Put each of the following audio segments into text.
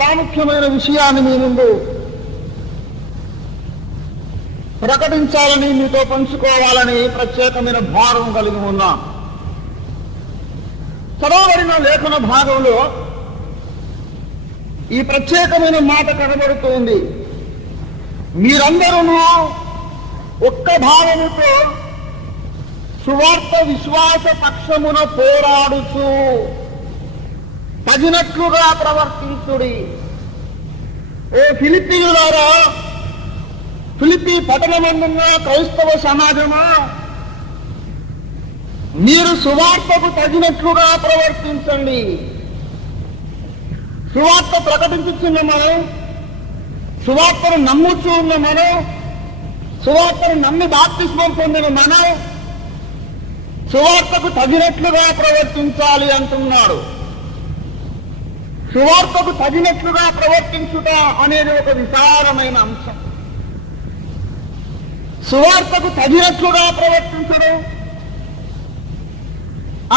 ప్రాముఖ్యమైన విషయాన్ని మీ ముందు ప్రకటించాలని, మీతో పంచుకోవాలని ప్రత్యేకమైన భారం కలిగి ఉన్నాం. చదవబడిన లేఖన భాగంలో ఈ ప్రత్యేకమైన మాట కనబడుతోంది. మీరందరూ ఒక్క భావముతో సువార్త విశ్వాస పక్షమున పోరాడుచు తగినట్లుగా ప్రవర్తించుడి. ఏ ఫిలిప్పీయులారా, ఫిలిప్పీ పట్టణమందున్న క్రైస్తవ సమాజమా, మీరు సువార్తకు తగినట్లుగా ప్రవర్తించండి. సువార్త ప్రకటించుచున్న మనం, సువార్తను నమ్ముచూ ఉన్న మనం, సువార్తను నమ్మి బాప్తిస్మం పొందిన మనం సువార్తకు తగినట్లుగా ప్రవర్తించాలి అంటున్నాడు. సువార్తకు తగినట్లుగా ప్రవర్తించుట అనేది ఒక విశాలమైన అంశం. సువార్తకు తగినట్లుగా ప్రవర్తించడం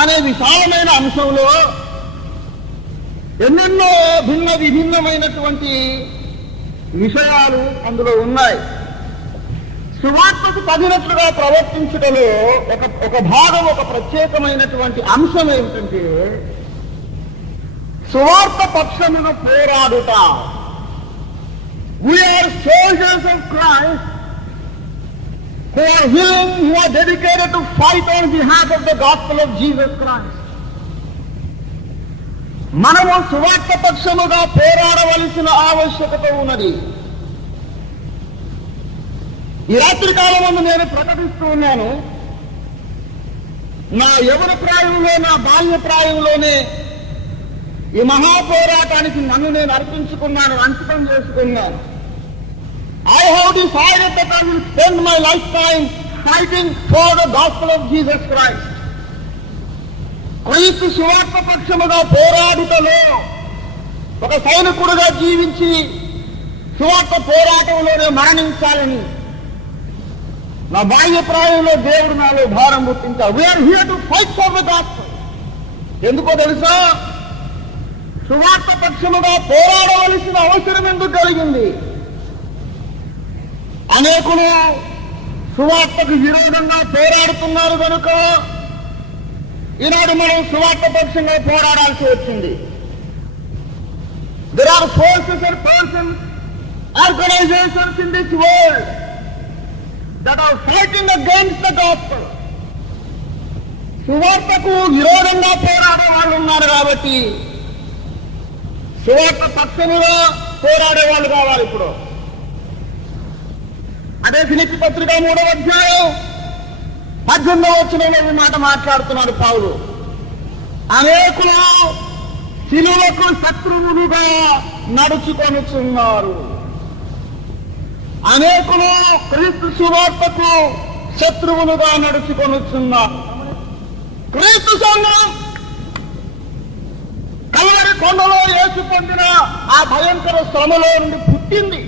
అనే విశాలమైన అంశంలో ఎన్నెన్నో విభిన్నమైనటువంటి విషయాలు అందులో ఉన్నాయి. సువార్తకు తగినట్లుగా ప్రవర్తించడంలో ఒక భాగం, ఒక ప్రత్యేకమైనటువంటి అంశం ఏమిటంటే సువార్త పక్షమున పోరాడుట. We are soldiers of Christ who are willing, who are dedicated to fight on behalf of the gospel of Jesus Christ. మనము సువార్త పక్షముగా పోరాడవలసిన ఆవశ్యకత ఉన్నది. ఈ రాత్రి కాలమందు నేను ప్రకటిస్తూ ఉన్నాను, నా యవ్వన ప్రాయంలో, నా బాల్య ప్రాయంలోనే ఈ మహాపోరాటానికి నన్ను నేను అర్పించుకున్నాను, అంకితం చేసుకున్నాను. I have decided that I will spend my lifetime fighting for the gospel of Jesus Christ. క్రీస్తు సువార్త పక్షముగా పోరాడుటలో ఒక సైనికుడుగా జీవించి సువార్త పోరాటంలోనే మరణించాలని నా బాల్య ప్రాయంలో దేవుడు నాలో భారం పుట్టించాడు. We are here to fight for the gospel. ఎందుకో తెలుసా? సువార్త పక్షముగా పోరాడవలసిన అవసరం ఎందుకు కలిగింది? అనేకులు సువార్తకు విరోధంగా పోరాడుతున్నారు కనుక ఈనాడు మనం సువార్త పక్షంగా పోరాడాల్సి వచ్చింది. There are forces and persons, organizations in this world that are fighting against the gospel. సువార్తకు విరోధంగా పోరాడే వాళ్ళు ఉన్నారు కాబట్టి సువార్త పక్షముగా పోరాడే వాళ్ళు కావాలి. ఇప్పుడు అదే ఫిలిప్పీ పత్రిక 3వ అధ్యాయం 18వ వచనంలో ఈ మాట మాట్లాడుతున్నాడు పౌలు. అనేకులు శిలువకు శత్రువులుగా నడుచుకొనుచున్నారు. అనేకులు క్రీస్తు సువార్తకు శత్రువులుగా నడుచుకొనుచున్నారు. క్రీస్తు సంఘం కల్వరి కొండలో యేసు పొందిన ఆ భయంకర శ్రమలో నుండి పుట్టింది.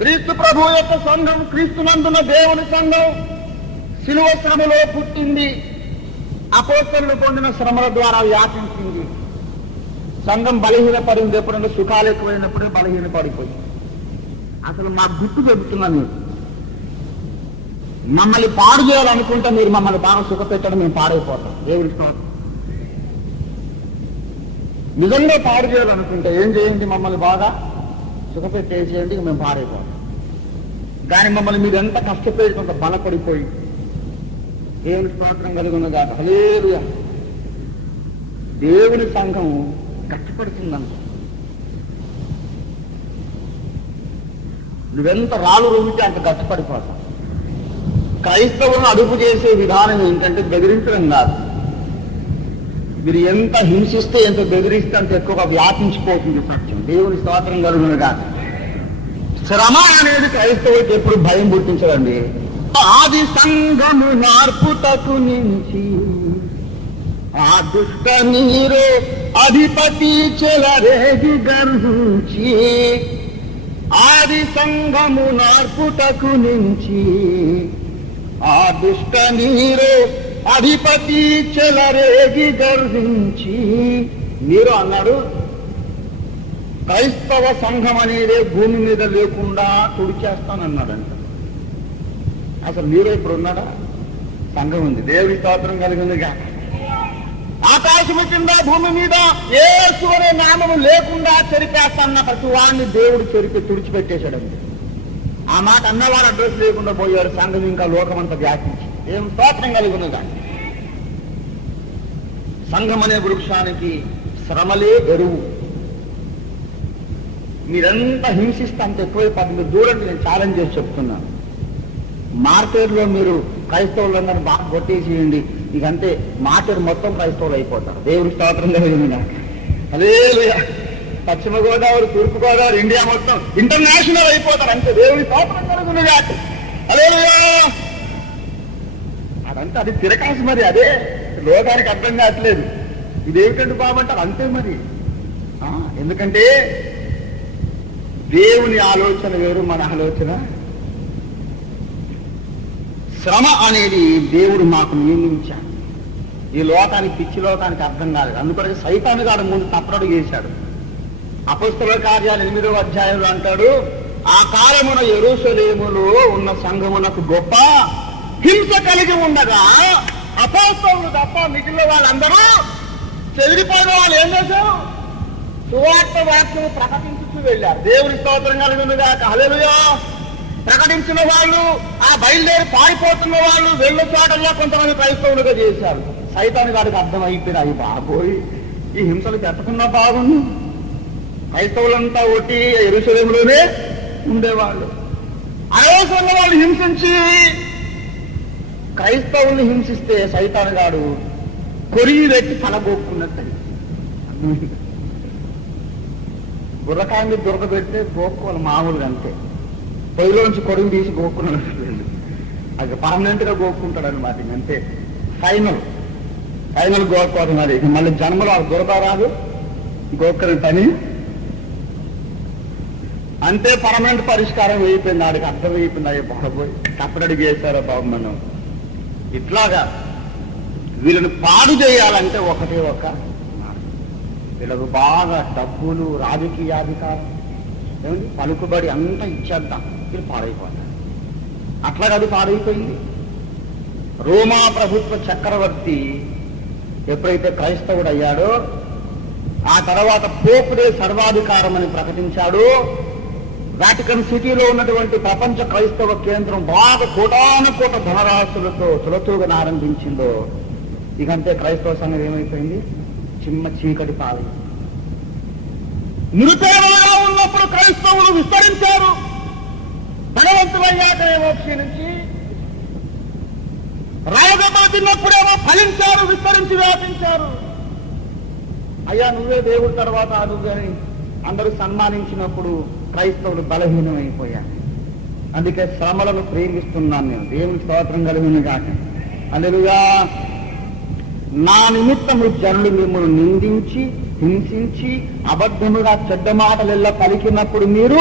క్రీస్తు ప్రభు యొక్క సంఘం, క్రీస్తునందున దేవుని సంఘం శిలువ శ్రమలో పుట్టింది. అపోస్తలులు పొందిన శ్రమల ద్వారా వ్యాపించింది. సంఘం బలహీనపడింది. ఎప్పుడంటే సుఖాలు ఎక్కువైనప్పుడే బలహీనపడిపోయింది. అసలు మా గుర్తు చెబుతున్నా, మీరు మమ్మల్ని పాడు చేయాలనుకుంటే మీరు మమ్మల్ని బాగా సుఖపెట్టడం, మేము పాడైపోతాం. దేవుడి స్తోత్రం. నిజంగా పాడు చేయాలనుకుంటే ఏం చేయండి? మమ్మల్ని బాగా సుఖపెట్టేసేయండి, మేము పాడైపోతాం. కానీ మమ్మల్ని మీరు ఎంత కష్టపడి కొంత బలపడిపోయి దేవుని స్తోత్రం కలిగి ఉన్నదాకా హల్లెలూయా. దేవుని సంఘం కష్టపడుతుందంట. నువ్వెంత రాళ్ళు రుమితే అంత కష్టపడిపోతావు. క్రైస్తవులను అదుపు చేసే విధానం ఏంటంటే బెదిరించడం కాదు. మీరు ఎంత హింసిస్తే, ఎంత బెదిరిస్తే అంత ఎక్కువగా వ్యాపించిపోతుంది సత్యం. దేవుని స్తోత్రం కలుగునుగా. శ్రమ అనేది క్రైస్తవుడికి ఎప్పుడు భయం పుట్టించదండి. ఆది సంఘము నార్పుటకు నుంచి ఆ దుష్ట నీరు అధిపతి చెలరేగి గర్వించి, ఆది సంఘము నార్పుటకు నుంచి ఆ దుష్ట నీరు అధిపతి చెలరేగి గర్వించి. నీరు అన్నాడు, క్రైస్తవ సంఘం అనేది భూమి మీద లేకుండా తుడిచేస్తానన్నాడంట. అసలు మీరు ఇప్పుడు ఉన్నాడా? సంఘం ఉంది, దేవుడి స్తోత్రం కలిగిందిగా. ఆకాశము కింద భూమి మీద యేసు అనే నామము లేకుండా చెరిపేస్తాన్న ప్రతి వాడిని దేవుడు తుడిచిపెట్టేశాడండి. ఆ మాట అన్నవాడు అడ్రస్ లేకుండా పోయాడు. సంఘం ఇంకా లోకమంతా వ్యాపించి ఏం స్తోత్రం కలిగిందిగా. సంఘం అనే వృక్షానికి శ్రమలే ఎరువు. మీరెంత హింసిస్తే అంత ఎక్కువైపోతుంది. మీరు చూడండి, నేను ఛాలెంజ్ చేసి చెప్తున్నాను. మార్కెట్లో మీరు క్రైస్తవులందరూ బాగా కొట్టేసేయండి, ఇకంతే మార్కెట్ మొత్తం క్రైస్తవులు అయిపోతారు. దేవుడి స్తోత్రం కలిగింది. హల్లెలూయా. పశ్చిమ గోదావరి, తూర్పు గోదావరి, ఇండియా మొత్తం ఇంటర్నేషనల్ అయిపోతారు అంతే. దేవుడి స్తోత్రం కలిగింది. హల్లెలూయా. అదంతా అది తిరకాసు. మరి అదే లోకానికి అర్థం కావట్లేదు. ఇదేమిటండి బాబంటారు అంతే మరి. ఎందుకంటే దేవుని ఆలోచన వేరు, మన ఆలోచన. శ్రమ అనేది దేవుడు మాకు నియమించాడు. ఈ లోకానికి, పిచ్చి లోకానికి అర్థం కాలేదు. అందుకని సైతాను గారు ముందు తప్పడు చేశాడు. అపొస్తలుల కార్యాలు 8వ అధ్యాయంలో అంటాడు, ఆ కాలమున యెరూషలేములో ఉన్న సంఘమునకు గొప్ప హింస కలిగి ఉండగా అపొస్తలులు తప్ప మిగిలిన వాళ్ళందరూ చెదిరిపోయిన వాళ్ళు ఏం చేశారు? సువార్త వాక్యము ప్రకటించుతూ వెళ్ళారు. దేవుని స్తోత్రం కలిగినగా. హల్లెలూయా. ప్రకటించిన వాళ్ళు, ఆ బయలుదేరి పారిపోతున్న వాళ్ళు వెళ్ళ చోటల్లో కొంతమంది క్రైస్తవులుగా చేశారు. సైతాను గారికి అర్థమైపోయింది, అయ్యి బాబోయ్, ఈ హింసలు పెట్టకుండా బాగుంది. క్రైస్తవులంతా ఒకటి యెరూషలేములోనే ఉండేవాళ్ళు. అనవసరంగా వాళ్ళు హింసించి క్రైస్తవుల్ని హింసిస్తే సైతాను గాడు కొరిగి పెట్టి తలగోక్కున్నట్టు. బుర్రకాయ మీద దొరక పెడితే గోక్కోవాలి మామూలుగా అంతే. పొయ్యిలోంచి కొడుకు తీసి గోక్కున్నాడు. అది పర్మనెంట్ గా గోక్కుంటాడు అనమాట. అంతే, ఫైనల్ గోక్కోదు. మరి మళ్ళీ జన్మలో దురద రాదు, గోక్కని పని అంతే. పర్మనెంట్ పరిష్కారం అయిపోయింది. ఆడికి అర్థం అయిపోయింది. అయ్యే బాబోయ్, తప్పడడికి వేశారో బాబు మనం. ఇట్లాగా వీళ్ళని పాడు చేయాలంటే ఒకటే ఒక, వీళ్ళకు బాగా డబ్బులు, రాజకీయాధికారం, ఏమండి పలుకుబడి అంతా ఇచ్చేద్దాం, వీళ్ళు పాడైపోతారు. అట్లా కాదు పాడైపోయింది. రోమా ప్రభుత్వ చక్రవర్తి ఎప్పుడైతే క్రైస్తవుడు అయ్యాడో, ఆ తర్వాత పోపుడే సర్వాధికారం అని ప్రకటించాడు. వాటికన్ సిటీలో ఉన్నటువంటి ప్రపంచ క్రైస్తవ కేంద్రం బాగా కోటాను కోట ధనరాశులతో చులతూగన ఆరంభించిందో, ఇకంతే క్రైస్తవ సంఘం ఏమైపోయింది? చిమ్మ చీకటి పాలు. నిరుపేదలుగా ఉన్నప్పుడు క్రైస్తవులు విస్తరించారు. ధనవంతులయ్యాక ఏమో క్షీణించి, రాయదెబ్బలు తిన్నప్పుడేమో ఫలించారు, విస్తరించి వ్యాపించారు. అయ్యా నువ్వే దేవుడి తర్వాత నువ్వని అందరూ సన్మానించినప్పుడు క్రైస్తవులు బలహీనమైపోయారు. అందుకే శ్రమలను ప్రేమిస్తున్నాను నేను. దేవుని స్తోత్రం కలిగిన కాక. హల్లెలూయా. నా నిమిత్తము జనులు మిమ్మల్ని నిందించి, హింసించి, అబద్ధముగా చెడ్డ మాటలెల్లా పలికినప్పుడు మీరు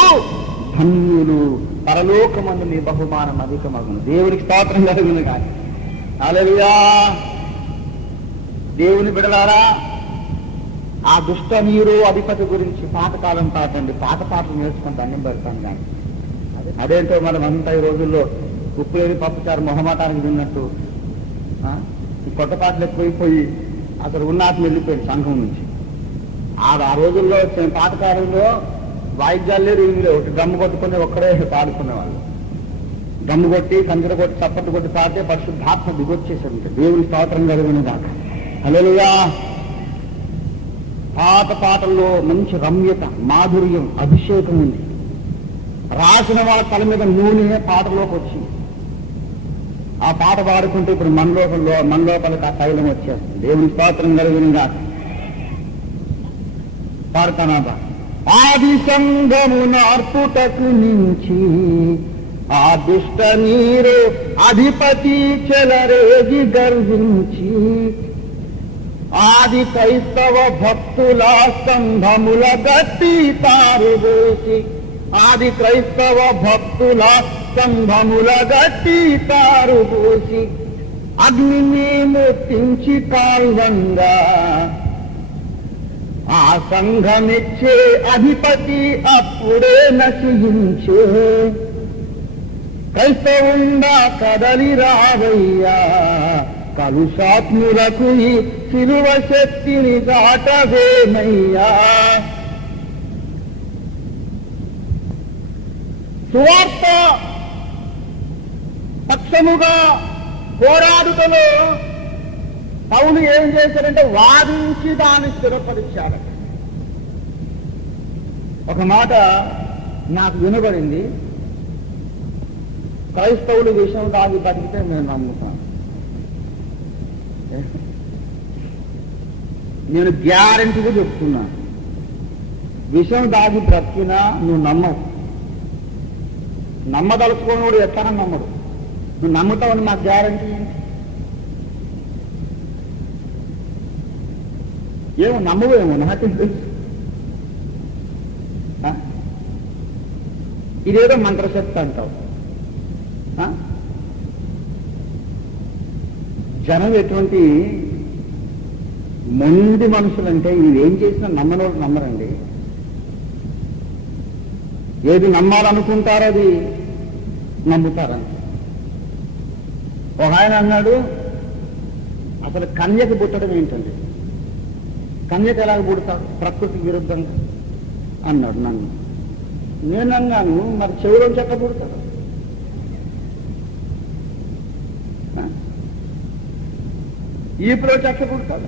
ధన్యులు, పరలోకమందు మీ బహుమానం అధికమగును. దేవునికి స్తోత్రం కలిగిన కాక. హల్లెలూయా. దేవుని బిడలారా, ఆ దుష్ట నీరు అధిపతి గురించి పాతకాలం పాటండి. పాత పాటలు నేర్చుకుంటే అన్నం పెడతాను. కానీ అదేంటో మనం అంతా ఈ రోజుల్లో ఉప్పు లేని పప్పుచారు మొహమాటానికి తిన్నట్టు ఈ కొత్త పాటలు ఎక్కువైపోయి అసలు ఉన్నాటం వెళ్ళిపోయింది సంఘం నుంచి. ఆ రోజుల్లో పాతకాలంలో వాయిద్యాలు లేరు, ఏమి లేవు. ఒకటి దమ్ము కొట్టుకుని ఒక్కడే పాడుకునేవాళ్ళు. దమ్ము కొట్టి, కంచెర కొట్టి, చప్పట్లు కొట్టి పాడితే పరిశుద్ధాత్మ దిగొచ్చేసారు. దేవుని స్తోత్రం కలిగిన దాకా. హల్లెలూయా. పాత పాటల్లో మంచి రమ్యత, మాధుర్యం, అభిషేకం ఉంది. రాసిన వాళ్ళ తల మీద నూనె పాటలోకి వచ్చింది. ఆ పాట పాడుకుంటే ఇప్పుడు మన లోపలికి ఆ తైలం వచ్చేస్తుంది. దేవుని స్తోత్రం కలిగినగా పాడుతానా? ఆది సంఘమున అర్పుటకు నుంచి ఆ దుష్ట నీరు అధిపతి చెలరేగి గర్వించి, ఆది క్రైస్తవ భక్తుల స్తంభముల గట్టి తారుబోసి, ఆది క్రైస్తవ భక్తుల స్తంభముల గట్టి తారుబోసి, అగ్నిని ముట్టించి కాల్వంగా ఆ సంఘమిచ్చే అధిపతి అప్పుడే నశించే. క్రైస్తవుండా కదలి రావయ్యా, కలుషాత్ములకు ఈ శిలువ శక్తిని దాటవేనయ్యా. సువార్త పక్షముగా పోరాడుటలో పౌలు ఏం చేశాడంటే వాదించి దాన్ని స్థిరపరిచాడు. ఒక మాట నాకు వినబడింది, క్రైస్తవులు విషయం దాగి బతికితే నేను నమ్ముతాను. నేను గ్యారెంటీగా చెప్తున్నాను, విషయం దాగి బ్రతికినా నువ్వు నమ్మవు. నమ్మదలుచుకోనోడు ఎట్లా నమ్మడు, నువ్వు నమ్ముతావని నాకు గ్యారెంటీ ఏంటి? ఏమో నమ్మవేమో నాకేం తెలుసు. ఇదేదో మంత్రశక్తి అంటావు. జనం ఎటువంటి మొండి మనుషులంటే ఇవేం చేసినా నమ్మని వాళ్ళు నమ్మరండి. ఏది నమ్మాలనుకుంటారో అది నమ్ముతారని. ఒక ఆయన అన్నాడు, అసలు కన్యకు పుట్టడం ఏంటండి, కన్యకు ఎలాగ పుడతాడు ప్రకృతికి విరుద్ధంగా అన్నాడు నన్ను. నేనన్నాను, మరి చెవులో చెక్క పుడతాడు. ఈపులో చెక్క పుడతాడు.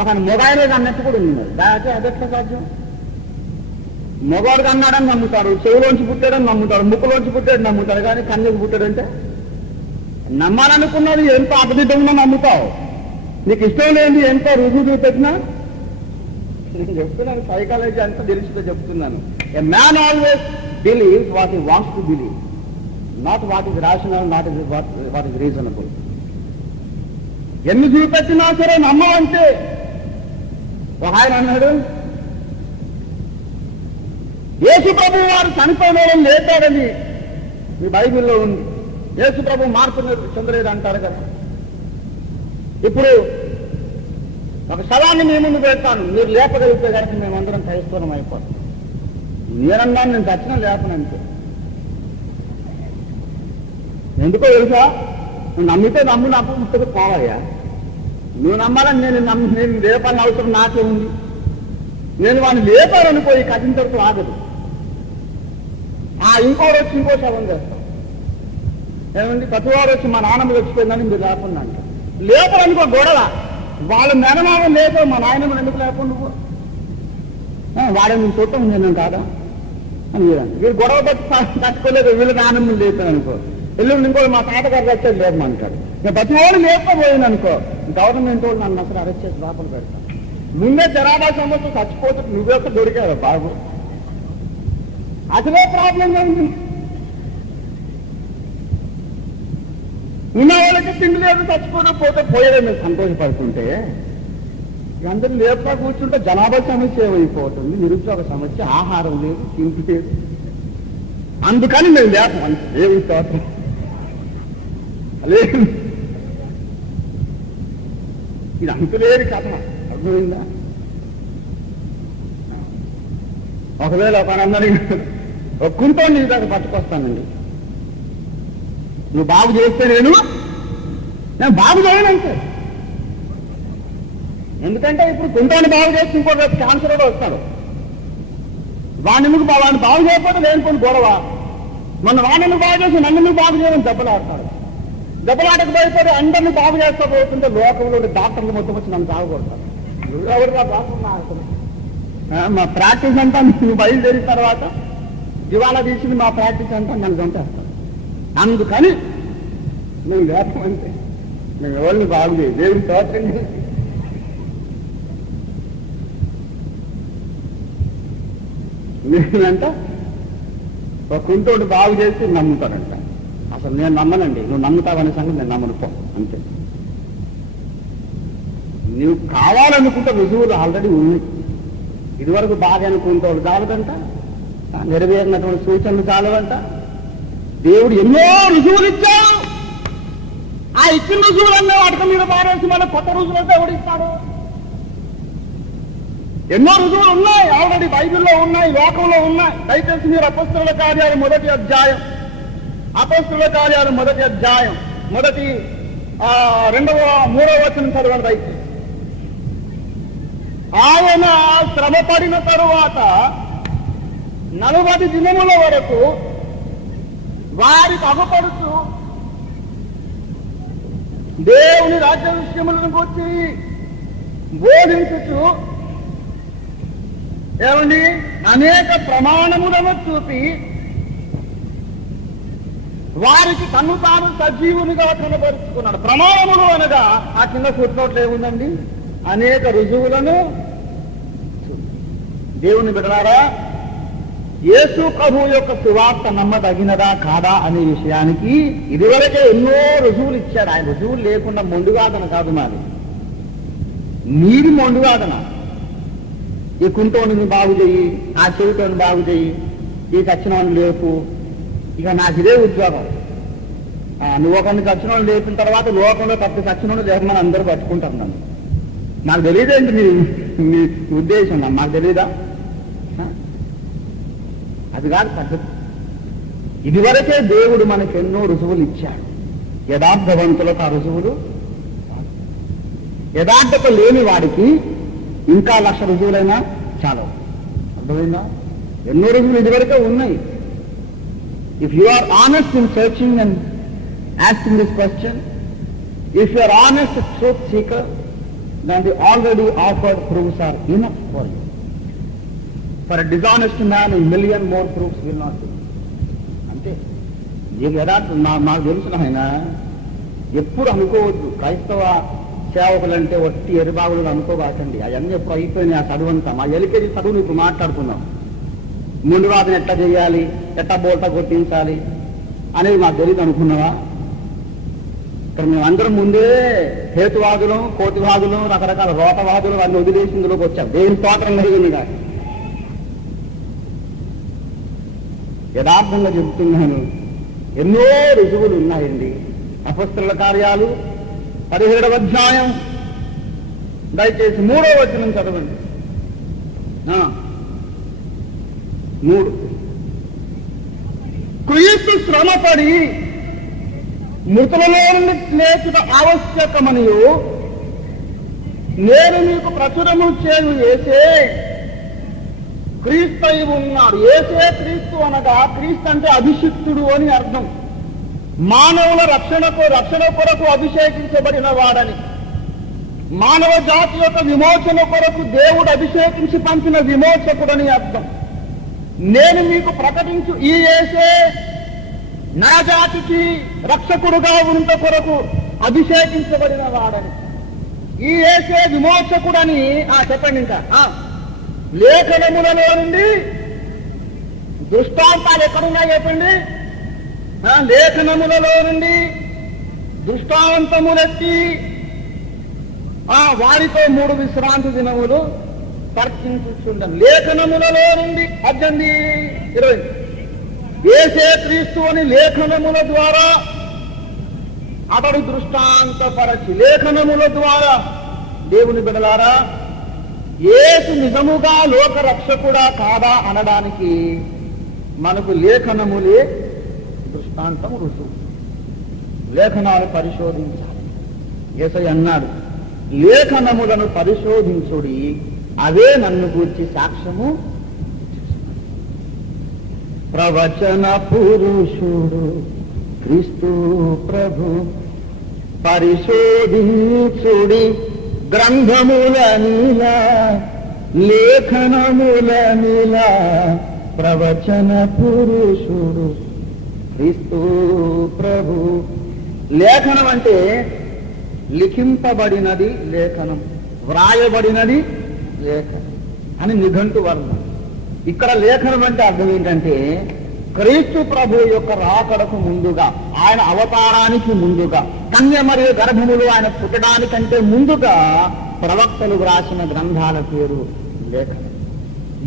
ఒక మొగాయనే అన్నట్టు కూడా ఉంది. మరి దాకే అదెట్లా సాధ్యం? మొగాడు అన్నాడని నమ్ముతాడు, చెవులోంచి పుట్టాడని నమ్ముతాడు, ముక్కులోంచి పుట్టాడని నమ్ముతాడు, కానీ కన్యకు పుట్టాడంటే నమ్మాలనుకున్నది ఎంత అపదిడ్డంగా నమ్ముతావు. నీకు ఇష్టం లేని ఎంత రుజువు చూపెట్టినా నేను చెప్తున్నాను, సైకాలజీ అంతా తెలిసితో చెప్తున్నాను. A man always believe what he wants to believe, not what is rational, not is what is reasonable. ఎన్ని చూపెట్టినా సరే నమ్మవంటే. ఒక ఆయన అన్నాడు, యేసు ప్రభు వారు చనిపోయిన వాళ్ళని లేపాడని మీ బైబిల్లో ఉంది, యేసు ప్రభు మార్పు చెందలేదు అంటారు కదా. ఇప్పుడు ఒక శవాన్ని మీ ముందు పెడతాను, మీరు లేపగలిగితే కనుక మేమందరం క్రైస్తవం అయిపోతాం. నేనన్నాను, నేను చచ్చిన లేపనంతే. ఎందుకో తెలుసా, నువ్వు నమ్మితే నమ్ము, నమ్ము ముట్టకు పోవయ్యా. నువ్వు నమ్మాలని నేను లేపాలని అవసరం నాకే ఉంది. నేను వాడిని లేపాలనుకో ఈ కథించడంతో ఆగదు. ఇంకోటి వచ్చి ఇంకో శవం చేస్తాం. ఏమండి, ప్రతివాడు వచ్చి మా నాన్నమ్మ వచ్చిపోయిందని మీరు లేకుండా అంట. లేపరనుకో గొడవ, వాళ్ళ మేనమామ లేపో, మా నాయనమ్మ ఎందుకు లేకుండా నువ్వు వాడే నువ్వు చూడటం నేను కాదా అని వీరండి. వీరు గొడవ పట్టి తట్టుకోలేదు, వీళ్ళు నానమ్మ లేపాను అనుకో, ఎల్లుండి ఇంకో మా తాతగారు వచ్చేది లేపమంటాడు. ఇక ప్రతి వాడు లేకపోయింది అనుకో, గవర్నమెంట్ వాళ్ళు నన్ను అసలు అరెస్ట్ చేసి లోపల పెడతాను. ముందే జనాభా సమస్య చచ్చిపోతే నువ్వెక్క దొరికావు బాబు, అసలే ప్రాబ్లం ఉంది. ఉన్న వాళ్ళకి తిండి లేదు, చచ్చిపోతే పోయేదే మేము సంతోషపడుతుంటే, అందరూ లేపుగా కూర్చుంటే జనాభా సమస్య ఏమైపోతుంది, నిరుద్యోగ సమస్య, ఆహారం లేదు, తిండి లేదు. అందుకని మేము లేపం ఏమి తోటం లేదు. ఇది అంతులేని కథ, అర్థమైందా? ఒకవేళ ఒక అందరి ఒక కుంటో నీ దాకా పట్టుకొస్తానండి, నువ్వు బాగు చేస్తే నేను బాగు చేయనంటే. ఎందుకంటే ఇప్పుడు కుంటాన్ని బాగు చేసి ఇంకోటి క్యాన్సర్ కూడా వస్తాడు. వాడిని బాగు చేయకపోతే లేనిపోయిన గొడవ. మన వాడిని బాగు చేసి నన్ను బాగు చేయడం దెబ్బలాడతాడు. దెబ్బలాటకు పోయిపోతే అందరినీ బాగు చేస్తా పోతుంటే లోకంలో డాక్టర్లు మొత్తం వచ్చి నన్ను బాగుపడతారు. ఎవరుగా డాక్టర్ మా ప్రాక్టీస్ అంతా నువ్వు బయలుదేరిన తర్వాత దివాలా తీసింది మా ప్రాక్టీస్ అంతా నన్ను చంపేస్తాను. అందుకని మేము లేకపోతే మేము ఎవరిని బాగు చేయి, దేవుని స్తోత్రం చేసి నేనంట ఒక కుంటోడు బాగు చేసి నమ్ముతానంట. అసలు నేను నమ్మనండి, నువ్వు నమ్ముతావనే సంగతి నేను నమ్మను పో అంతే. నువ్వు కావాలనుకుంటే రుజువులు ఆల్రెడీ ఉన్నాయి. ఇదివరకు బాగా అనుకుంటోడు చాలదంట, నెరవేరినటువంటి సూచనలు చాలవంట. దేవుడు ఎన్నో రుజువులు ఇచ్చాడు. ఆ ఇచ్చిన రుజువులన్నీ వాటికి మీద పారేసి మళ్ళీ కొత్త రుజువులు దేవుడు ఇస్తాడు. ఎన్నో రుజువులు ఉన్నాయి, ఆల్రెడీ బైబిల్లో ఉన్నాయి, లోకంలో ఉన్నాయి. దయచేసి మీరు అపొస్తలుల కార్యాలు మొదటి అధ్యాయం, మొదటి 3వ వచనం చదవండి దయచేసి. ఆయన శ్రమ పడిన తరువాత 40 దినముల వరకు వారికి అగపడుతూ దేవుని రాజ్య విషయములను గురించి బోధించుచు ఏమండి అనేక ప్రమాణములను చూపి వారికి తను తాను సజీవునిగా కనబరుచుకున్నాడు. ప్రమాణములు అనగా ఆ కింద ఫుట్నోట్లు ఏముందండి, అనేక రుజువులను. దేవుని బిడ్డలారా, యేసు ప్రభు యొక్క సువార్త నమ్మదగినదా కాదా అనే విషయానికి ఇదివరకే ఎన్నో రుజువులు ఇచ్చాడు. ఆయన రుజువులు లేకుండా మొండుగాదన కాదు మాది, నీది మొండుగాదన. ఈ కుంటోని బాగు చెయ్యి, ఆ చెవిటోని బాగు చెయ్యి, ఈ చచ్చినవాడిని లేపు, ఇక నాకు ఇదే ఉద్యోగం. నువ్వు ఒకరిని చచ్చినవాడిని లేపిన తర్వాత లోకంలో తప్పి చచ్చినోడు లేకమని అందరూ పట్టుకుంటారు నన్ను. నాకు తెలియదేంటి మీ ఉద్దేశం, మాకు తెలియదా? అది కాదు పద్ధతి. ఇదివరకే దేవుడు మనకు ఎన్నో రుజువులు ఇచ్చాడు. యథార్థవంతులకు ఆ రుజువులు, యథార్థత లేని వాడికి ఇంకా 1,00,000 రుజువులైనా చాలా. అర్థమైందా? ఎన్నో రుజువులు ఇదివరకే ఉన్నాయి. If you are honest in searching and asking this question, if you are honest truth seeker, then the already offered proofs are enough for you. For a dishonest man, a million more proofs will not do. అంతే. నీకు యథార్థం నాకు తెలుసు. ఆయన ఎప్పుడు అనుకోవద్దు క్రైస్తవ సేవకులంటే ఒట్టి ఎరిబాగులు అనుకోబాకండి. అవన్నీ ఎప్పుడు అయిపోయినాయి. ఆ చదువు అంతా మా ఎల్కేజీ చదువుని ఇప్పుడు మాట్లాడుకున్నాం. ముందు వాదన ఎట్లా చేయాలి, ఎట్లా బోల్తా కొట్టించాలి అనేది మాకు తెలియదు అనుకున్నావా? ఇక్కడ మేమందరం ముందే హేతువాదులం, కోతివాదులం, రకరకాల రోతవాదులు అన్ని వదిలేసి ఇందులోకి వచ్చాం. దేని స్తోత్రం కలిగిందిగా. యథార్థంగా చెబుతున్నాను, ఎన్నో రుజువులు ఉన్నాయండి. అపొస్తలుల కార్యాలు 17వ అధ్యాయం దయచేసి 3వ వచనం చదవండి. 3 క్రీస్తు శ్రమపడి మృతులలో నుండి లేచుట ఆవశ్యకమనియు నేను మీకు ప్రచురము చేయు యేసే క్రీస్తు అయి ఉన్నాడు. యేసే క్రీస్తు అనగా క్రీస్తు అంటే అభిషిక్తుడు అని అర్థం. మానవుల రక్షణ కొరకు అభిషేకించబడిన వాడని, మానవ జాతి యొక్క విమోచన కొరకు దేవుడు అభిషేకించి పంపిన విమోచకుడని అర్థం. నేను మీకు ప్రకటించు ఈ యేసే నా జాతికి రక్షకుడుగా ఉంట కొరకు అభిషేకించబడిన వాడని, ఈ యేసే విమోచకుడని చెప్పండి. ఇంకా లేఖనములలో నుండి దృష్టాంతాలు ఎక్కడున్నాయి చెప్పండి. లేఖనములలో నుండి దృష్టాంతములెత్తి వారితో 3 విశ్రాంతి దినములు తర్కించుచుండను. లేఖనములలో నుండి 18:20 యేసే క్రీస్తు అని లేఖనముల ద్వారా అతడు దృష్టాంతపరచి, లేఖనముల ద్వారా దేవుని బిడ్డలారా యేసు నిజముగా లోక రక్షకుడా కాదా అనడానికి మనకు లేఖనములే దృష్టాంతం, రుజువు. లేఖనాలు పరిశోధించాలి. యేసయ్య అన్నాడు, లేఖనములను పరిశోధించుడి, అవే నన్ను గూర్చి సాక్ష్యము. ప్రవచన పురుషుడు క్రీస్తు ప్రభు పరిశోధించుడి గ్రంథముల నీలా, లేఖనముల నీలా. ప్రవచన పురుషుడు క్రీస్తు ప్రభు. లేఖనం అంటే లిఖింపబడినది లేఖనం, వ్రాయబడినది లేఖనం అని నిఘంటు వర్ణం. ఇక్కడ లేఖనం అంటే అర్థం ఏంటంటే క్రీస్తు ప్రభు యొక్క రాకడకు ముందుగా, ఆయన అవతారానికి ముందుగా, కన్య మరియు గర్భములు ఆయన పుట్టడానికంటే ముందుగా ప్రవక్తలు వ్రాసిన గ్రంథాల పేరు లేఖనం.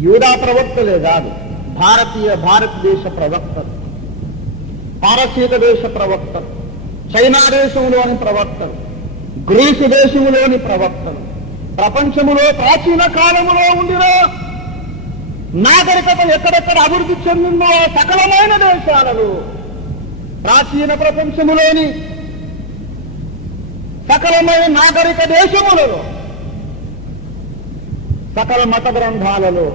యూదా ప్రవక్తలే కాదు, భారతదేశ ప్రవక్తలు, పారసీక దేశ ప్రవక్తలు, చైనా దేశంలోని ప్రవక్తలు, గ్రీసు దేశంలోని ప్రవక్తలు, ప్రపంచములో ప్రాచీన కాలములో ఉండిన నాగరికత ఎక్కడెక్కడ అభివృద్ధి చెందిందో సకలమైన దేశాలలో, ప్రాచీన ప్రపంచములోని సకలమైన నాగరిక దేశములలో, సకల మత గ్రంథాలలో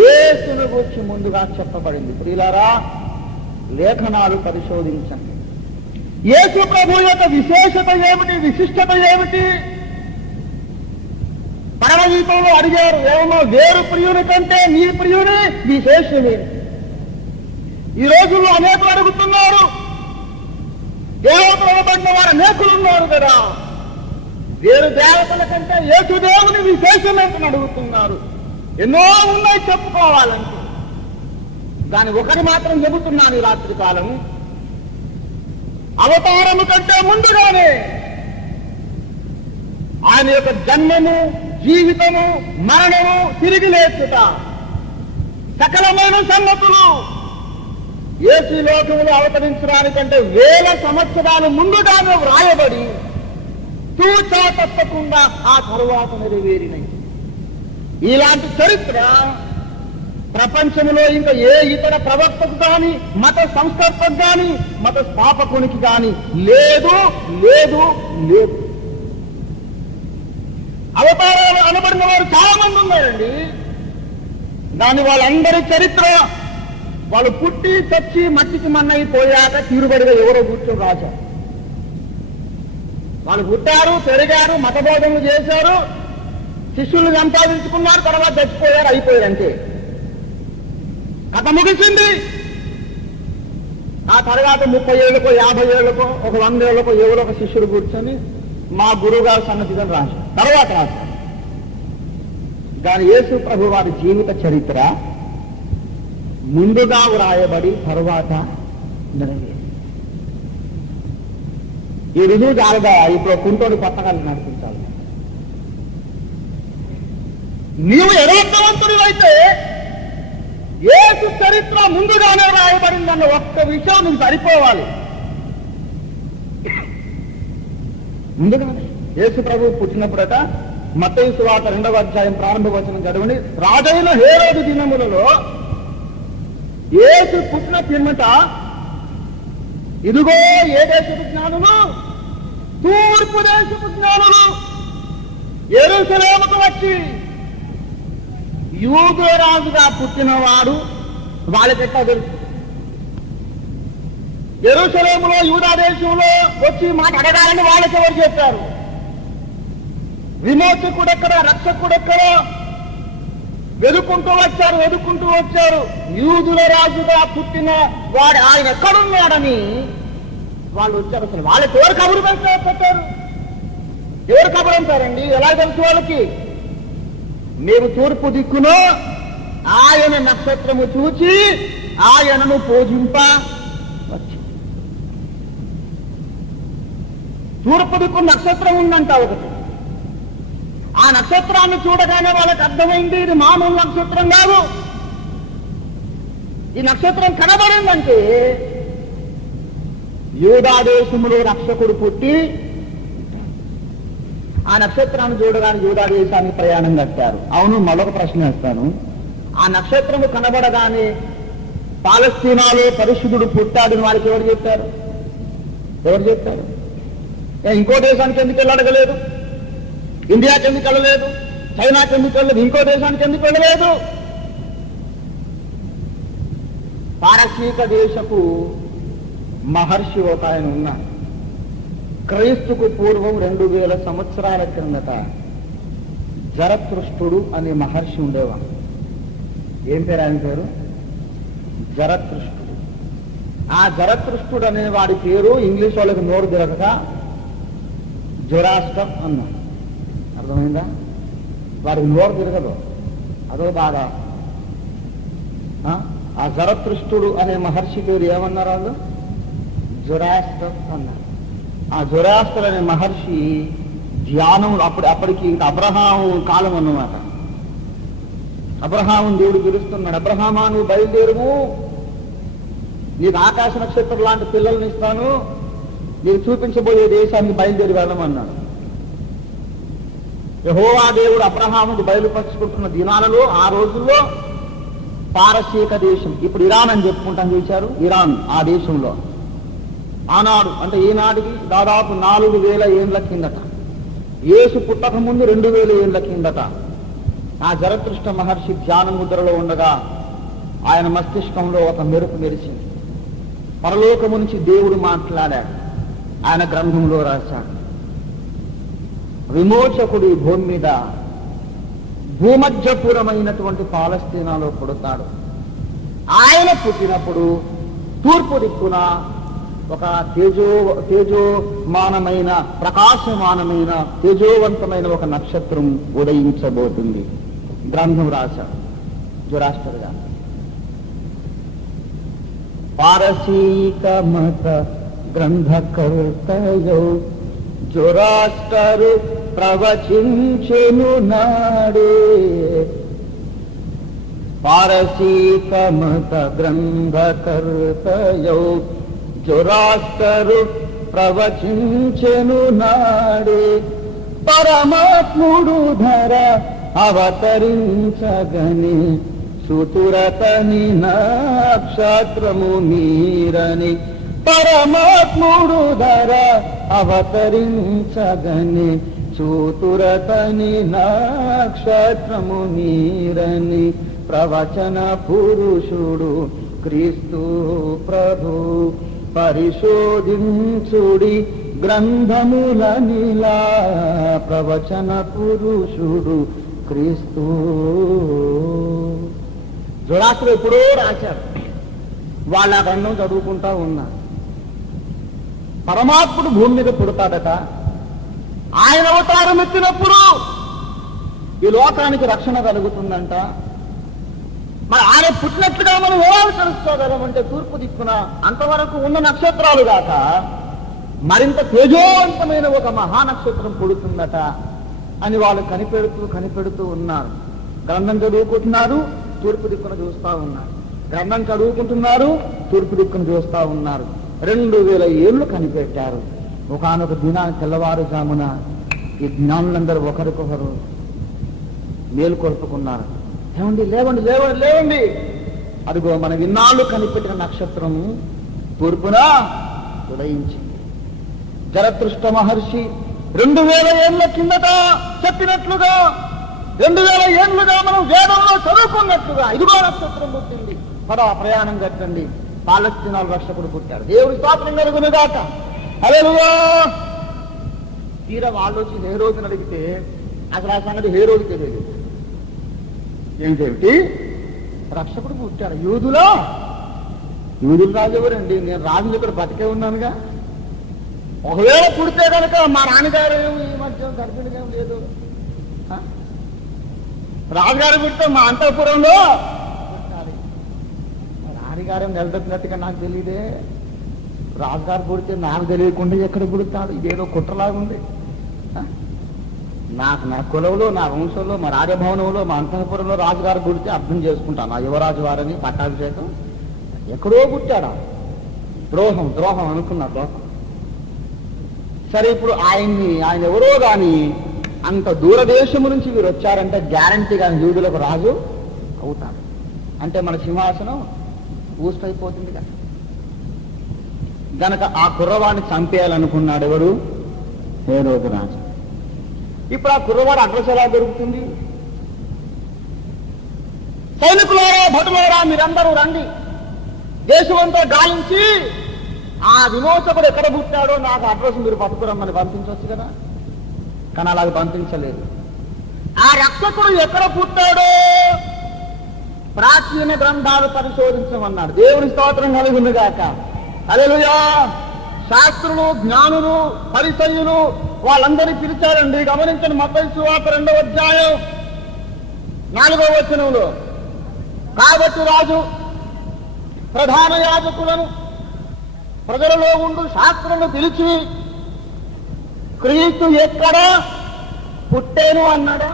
యేసును గురించి ముందుగా చెప్పబడింది. ప్రియులారా, లేఖనాలు పరిశోధించండి. యేసు ప్రభు యొక్క విశేషత ఏమిటి, విశిష్టత ఏమిటి? పరమగీతంలో అడిగారు, ఏమో వేరు ప్రియుని కంటే నీ ప్రియుని విశేషమే. ఈ రోజుల్లో అనేకులు అడుగుతున్నారు, దేవతలు పడిన వారు అనేకులు ఉన్నారు కదా, వేరు దేవతల కంటే యేసుదేవుని విశేషమేంటని అడుగుతున్నారు. ఎన్నో ఉన్నాయి చెప్పుకోవాలంటే, దాని ఒకటి మాత్రం చెబుతున్నాను ఈ రాత్రి కాలం. అవతారము కంటే ముందుగానే ఆయన యొక్క జన్మము, జీవితము, మరణము, తిరిగి లేచుట, సకలమైన సంగతులు యేసు లోకములు అవతరించడానికంటే 1000 సంవత్సరాలు ముందుగానే వ్రాయబడి తూచా తప్పకుండా ఆ తరువాత నెరవేరినాయి. ఇలాంటి చరిత్ర ప్రపంచంలో ఇంకా ఏ ఇతర ప్రవక్తకు కానీ, మత సంస్థకు కానీ, మత స్థాపకునికి కానీ లేదు లేదు లేదు. అవతారాలు అనబడిన వారు చాలా మంది ఉన్నారండి. దాని వాళ్ళందరి చరిత్ర, వాళ్ళు పుట్టి చచ్చి మట్టికి మన్నైపోయాక తీరుబడిగా ఎవరో కూర్చొని రాశారు. వాళ్ళు పుట్టారు, పెరిగారు, మతబోధనలు చేశారు, శిష్యులు సంపాదించుకున్నారు, తర్వాత చచ్చిపోయారు, అయిపోయారు, అంతే. కథ ముగిసింది. ఆ తర్వాత 30 ఏళ్ళకో 50 ఏళ్ళకో ఒక 100 ఏళ్ళకో ఎవరో ఒక శిష్యుడు కూర్చొని మా గురువుగారు సన్నతిగా రాశారు, తర్వాత రాశారు. కానీ యేసు ప్రభు వారి జీవిత చరిత్ర ముందుగా వ్రాయబడి తరువాత నెరవేరి. ఈ రుజువు జాలగా ఇప్పుడు కుంటోడు పట్టకాలు నడిపించాలి. నీవు యథార్థవంతుడివైతే యేసు చరిత్ర ముందుగానే రాయబడిందన్న ఒక్క విషయం నీకు సరిపోవాలి. ముందుగానే యేసు ప్రభు పుట్టినప్పుడట మత్తయి సువార్త 2వ అధ్యాయం ప్రారంభ వచనం చదవండి. రాజైన హేరోదు దినములలో యేసు పుట్టిన పిమ్మట ఇదిగో ఏ దేశపు జ్ఞానులు, తూర్పు దేశపు జ్ఞానులు యెరూషలేముకు వచ్చి, యూదురాజుగా పుట్టినవాడు వాళ్ళకెట్టా తెలుసు. యెరూషలేములో యూదా దేశంలో వచ్చి మాట అడగాలని వాళ్ళకి ఎవరు చెప్పారు? విమోచకుడెక్కడ, రక్షకుడెక్కడ? వెదుకుంటూ వచ్చారు. యూదుల రాజుగా పుట్టిన వాడు ఆయన ఎక్కడున్నాడని వాళ్ళు వచ్చారు. అసలు వాళ్ళకి ఎవరు కబురు పెట్టారు? ఎవరు కబురు అంటారండి? ఎలా తెలుసు వాళ్ళకి? మేము తూర్పు దిక్కును ఆయన నక్షత్రము చూచి ఆయనను పూజింప వచ్చి. తూర్పు దిక్కు నక్షత్రం ఉందంట ఒకటి. ఆ నక్షత్రాన్ని చూడగానే వాళ్ళకి అర్థమైంది ఇది మామూలు నక్షత్రం కాదు. ఈ నక్షత్రం కనబడిందంటే యూదా దేశములో రక్షకుడు పుట్టి, ఆ నక్షత్రాన్ని చూడగానే యూదా దేశానికి ప్రయాణం కట్టారు. అవును, మరొక ప్రశ్న వేస్తాను. ఆ నక్షత్రము కనబడగానే పాలస్తీనాలో పరిశుద్ధుడు పుట్టాడని వాళ్ళకి ఎవరు చెప్పారు? ఇంకో దేశానికి ఎందుకు వెళ్ళడగలేదు? ఇండియాకి ఎందుకు వెళ్ళలేదు? చైనాకి ఎందుకు వెళ్ళలేదు? ఇంకో దేశానికి ఎందుకు వెళ్ళలేదు? పారసీక దేశపు మహర్షి ఒక ఆయన ఉన్నారు. క్రైస్తుకు పూర్వం 2000 సంవత్సరాల క్రిందట జరతృష్టుడు అనే మహర్షి ఉండేవాడు. ఏం పేరు ఆయన పేరు? జరతృష్టుడు. ఆ జరతృష్టుడు అనే వాడి పేరు ఇంగ్లీష్ వాళ్ళకి నోరు తిరగక జొరాస్టర్ అన్నాడు. అర్థమైందా? వారికి నోరు తిరగదు, అదో బాధ. ఆ జరతృష్టుడు అనే మహర్షి పేరు ఏమన్నారు వాళ్ళు? జొరాస్టర్ అన్నారు. ఆ జొరాస్టర్ అనే మహర్షి ధ్యానం అప్పటికి ఇంకా అబ్రహాము కాలం అన్నమాట. అబ్రహాము దేవుడు పిలుస్తున్నాడు, అబ్రహామా నువ్వు బయలుదేరుము, నీకు ఆకాశ నక్షత్రం లాంటి పిల్లల్ని ఇస్తాను, నీకు చూపించబోయే దేశాన్ని బయలుదేరి వెళ్ళమన్నాడు. యెహోవా దేవుడు అబ్రహాముకు బయలుపరుచుకుంటున్న దినాలలో ఆ రోజుల్లో పారసీక దేశం, ఇప్పుడు ఇరాన్ అని చెప్పుకుంటాం చూశారు, ఇరాన్ ఆ దేశంలో ఆనాడు అంటే ఈనాటికి దాదాపు 4000 ఏండ్ల కిందట, యేసు పుట్టక ముందు 2000 ఏండ్ల కిందట ఆ జరతుష్ట మహర్షి ధ్యాన ముద్రలో ఉండగా ఆయన మస్తిష్కంలో ఒక మెరుపు మెరిసింది. పరలోకము నుంచి దేవుడు మాట్లాడాడు, ఆయన గ్రంథంలో రాశాడు. విమోచకుడు ఈ భూమి మీద భూమధ్యపురమైనటువంటి పాలస్తీనాలో పుడతాడు. ఆయన పుట్టినప్పుడు తూర్పు దిక్కున ఒక తేజోమానమైన ప్రకాశమానమైన తేజోవంతమైన ఒక నక్షత్రం ఉదయించబోతుంది. గ్రంథం రాశాడు జొరాస్టర్ గారు. పారసీక మత గ్రంథకర్తయో జొరాస్టరు ప్రవచించెను నాడే. పారసీక మత గ్రంథకర్తయో జొరాస్టరు ప్రవచించెను నాడే. పరమాత్ముడు ధర అవతరించగని సుతురతని నక్షత్రము మీరని. పరమాత్ముడు ధర అవతరించగని చూతురతని నక్షత్రము మీరని. ప్రవచన పురుషుడు క్రీస్తు ప్రభు పరిశోధించుడి గ్రంథముల నీలా. ప్రవచన పురుషుడు క్రీస్తు. జొరాస్టర్ ఎప్పుడో రాశారు, వాళ్ళ గ్రంథం చదువుకుంటా ఉన్నారు. పరమాత్ముడు భూమి మీద పుడతాడట. ఆయన అవతారం ఎత్తినప్పుడు ఈ లోకానికి రక్షణ కలుగుతుందంట. మరి ఆయన పుట్టినట్లుగా మనం ఎలా తెలుసుకోగలమంటే తూర్పు దిక్కున అంతవరకు ఉన్న నక్షత్రాలు కాక మరింత తేజోవంతమైన ఒక మహానక్షత్రం పుడుతుందట అని వాళ్ళు కనిపెడుతూ ఉన్నారు. గ్రంథం చదువుకుంటున్నారు, తూర్పు దిక్కున చూస్తా ఉన్నారు. గ్రంథం చదువుకుంటున్నారు, తూర్పు దిక్కున చూస్తా ఉన్నారు. 2000 ఏళ్ళు కనిపెట్టారు. ఒకనొక దినాన్ని తెల్లవారుజామున ఈ జ్ఞానులందరూ ఒకరికొకరు మేలుకొల్పుకున్నారు. లేవండి లేవండి లేవండి లేవండి, అదిగో మన ఇన్నాళ్ళు కనిపెట్టిన నక్షత్రం తూర్పున ఉదయించింది. జరతుష్ట మహర్షి 2000 ఏళ్ల కిందట చెప్పినట్లుగా 2000 ఏళ్లుగా మనం వేదంలో చదువుకున్నట్లుగా ఇదిగో నక్షత్రం పుట్టింది. ప్రయాణం కట్టండి, పాలస్తీనాలు రక్షకుడు పుట్టాడు. దేవుడి స్తోత్రం కలుగునుగాక. హల్లెలూయా. తీరా వాళ్ళు వచ్చి హేరోదుని అడిగితే అసలు ఆ సంగతి హేరోదుకి తెలియదు. ఏంటేమిటి రక్షకుడు పుట్టాడు యూదులు రాజు ఎవరండి? నేను రాజుని ఇక్కడ బతికే ఉన్నానుగా. ఒకవేళ పుడితే కనుక మా నాన్నగారు ఈ మధ్య గర్భిణిగా లేదు, రాజుగారు పుడితే మా అంతఃపురంలో పుట్టాలి. రాణిగారు నిలబెట్టినట్టుగా నాకు తెలియదే. రాజుగారు పుడితే నాకు తెలియకుండా ఎక్కడ పుడతాడు? ఇదేదో కుట్రలాగుంది. నా కులంలో, నా వంశంలో, మా రాజభవనంలో, మా అంతఃపురంలో రాజుగారు పుడితే అర్థం చేసుకుంటాను. ఆ యువరాజు వారని పట్టాభిషేకం ఎక్కడో పుట్టాడా? ద్రోహం అనుకున్నా, ద్రోహం. సరే, ఇప్పుడు ఆయన ఎవరో గాని అంత దూరదేశము నుంచి వీరు వచ్చారంటే గ్యారంటీగా యూదులకు రాజు అవుతాడు. అంటే మన సింహాసనం ఊస్తైపోతుంది కదా. గనక ఆ కుర్రవాడిని చంపేయాలనుకున్నాడు ఎవరు? హేరోదు రాజు. ఇప్పుడు ఆ కుర్రవాడు అడ్రస్ ఎలా దొరుకుతుంది? సైనికులారా, భటులారా, మీరందరూ రండి, దేశమంతా గాలించి ఆ విమోచకుడు ఎక్కడ పుట్టాడో నాకు అడ్రస్ మీరు పట్టుకురమ్మని పంపించవచ్చు కదా. కానీ అలాగ పంపించలేదు. ఆ రక్షకుడు ఎక్కడ పుట్టాడో ప్రాచీన గ్రంథాలు పరిశోధించమన్నాడు. దేవుని స్తోత్రం కలుగునుగాక. హల్లెలూయా. శాస్త్రులు, జ్ఞానులు, పరిసయ్యులు వాళ్ళందరినీ పిలిచారండి. గమనించండి, మత్తయి సువార్త 2వ అధ్యాయం 4వ వచనంలో. కాబట్టి రాజు ప్రధాన యాజకులను ప్రజలలో ఉండు శాస్త్రులను పిలిచి క్రీస్తు ఎక్కడ పుట్టేను అన్నాడా?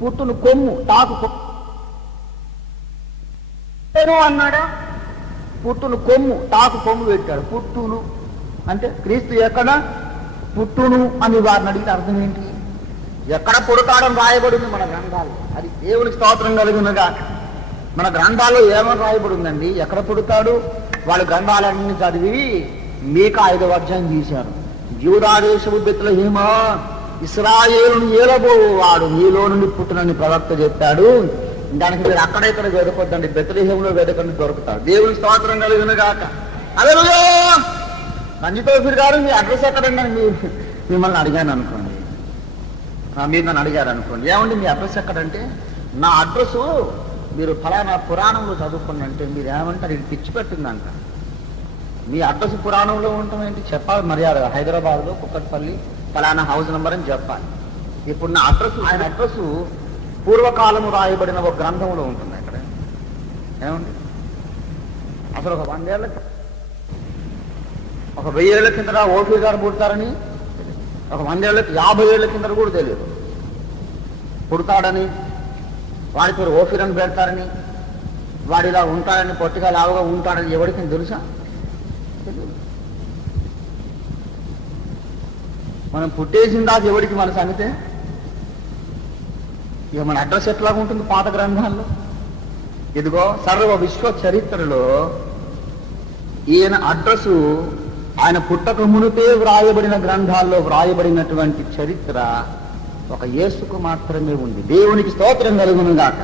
పుట్టును కొమ్ము తాకు పుట్టేను అన్నాడా? పుట్టును కొమ్ము తాకు కొమ్ము పెట్టాడు. పుట్టును అంటే క్రీస్తు ఎక్కడ పుట్టును అని వారిని అడిగిన అర్థం ఏంటి? ఎక్కడ పుడతాడని రాయబడింది మన గ్రంథాలు. అది దేవునికి స్తోత్రం కలుగునుగా. మన గ్రంథాల్లో ఏమని రాయబడిందండి? ఎక్కడ పుడతాడు? వాళ్ళ గ్రంథాలన్నీ చదివి మీకా 5వ అధ్యాయం తీశారు. యూదా దేశపు బెత్లెహేమ, ఇశ్రాయేలును ఏలబోవాడు నీలో నుండి పుట్టునని ప్రవక్త చెప్పాడు. దానికి మీరు అక్కడ ఇక్కడ వెదకొద్దండి, బెత్లెహేములో వెదకండి, దొరుకుతాడు. దేవునికి స్తోత్రం కలుగునుగాక. హల్లెలూయా. రంజితోఫీర్ గారు మీ అడ్రస్ ఎక్కడండి అని మిమ్మల్ని అడిగాను అనుకోండి, మీరు నన్ను అడిగారు అనుకోండి, ఏమండి మీ అడ్రస్ ఎక్కడంటే, నా అడ్రస్ మీరు ఫలానా పురాణంలో చదువుకోండి. మీరు ఏమంటారు? ఇది పిచ్చి పెట్టిందంట. మీ అడ్రస్ పురాణంలో ఉండటం ఏంటి? చెప్పాలి మర్యాద. హైదరాబాద్లో కుక్కట్పల్లి ఫలానా హౌస్ నెంబర్ అని చెప్పాలి. ఇప్పుడు నా అడ్రస్, ఆయన అడ్రస్ పూర్వకాలము రాయబడిన ఒక గ్రంథంలో ఉంటుంది. అక్కడ ఏమండి అసలు ఒక 100 ఏళ్ళ, ఒక 1000 ఏళ్ల కింద ఓఫీ గారు పుడతారని, ఒక 100 ఏళ్ళకి 50 ఏళ్ల కింద కూడా తెలియదు పుడతాడని. వాడి పేరు ఓఫీర్ అని పెడతారని, వాడు ఇలా ఉంటాడని, పొట్టిగా లావుగా ఉంటాడని ఎవరికి తెలుసా? మనం పుట్టేసిన దాకా ఎవరికి మన సంగతే. ఇక మన అడ్రస్ ఎట్లాగా ఉంటుంది పాత గ్రంథాల్లో? ఇదిగో సర్వ విశ్వ చరిత్రలో ఈయన అడ్రస్ ఆయన పుట్టక మునిపే వ్రాయబడిన గ్రంథాల్లో వ్రాయబడినటువంటి చరిత్ర ఒక యేసుకు మాత్రమే ఉంది. దేవునికి స్తోత్రం కలుగునుగాక.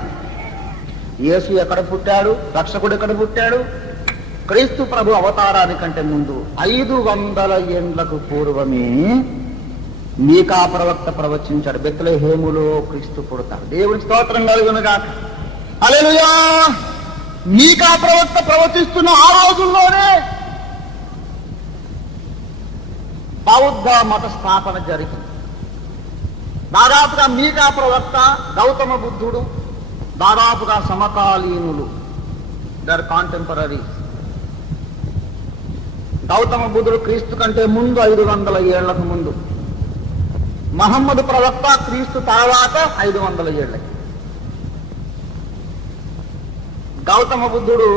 యేసు ఎక్కడ పుట్టాడు? రక్షకుడు ఎక్కడ పుట్టాడు? క్రీస్తు ప్రభు అవతారానికంటే ముందు 500 ఏండ్లకు పూర్వమే మీకా ప్రవక్త ప్రవచించాడు, బెత్లెహేములో క్రీస్తు పుడతాడు. దేవుని స్తోత్రం కలుగునుగాక. హల్లెలూయా. మీకా ప్రవక్త ప్రవచిస్తున్న ఆ రోజుల్లోనే బౌద్ధ మత స్థాపన జరిగింది. దాదాపుగా మీకా ప్రవక్త, గౌతమ బుద్ధుడు దాదాపుగా సమకాలీనులు, దర్ కాంటెంపరీ. గౌతమ బుద్ధుడు క్రీస్తు కంటే ముందు 500 ఏళ్లకు ముందు, మహమ్మద్ ప్రవక్త క్రీస్తు తర్వాత 500 ఏళ్ళకి. గౌతమ బుద్ధుడు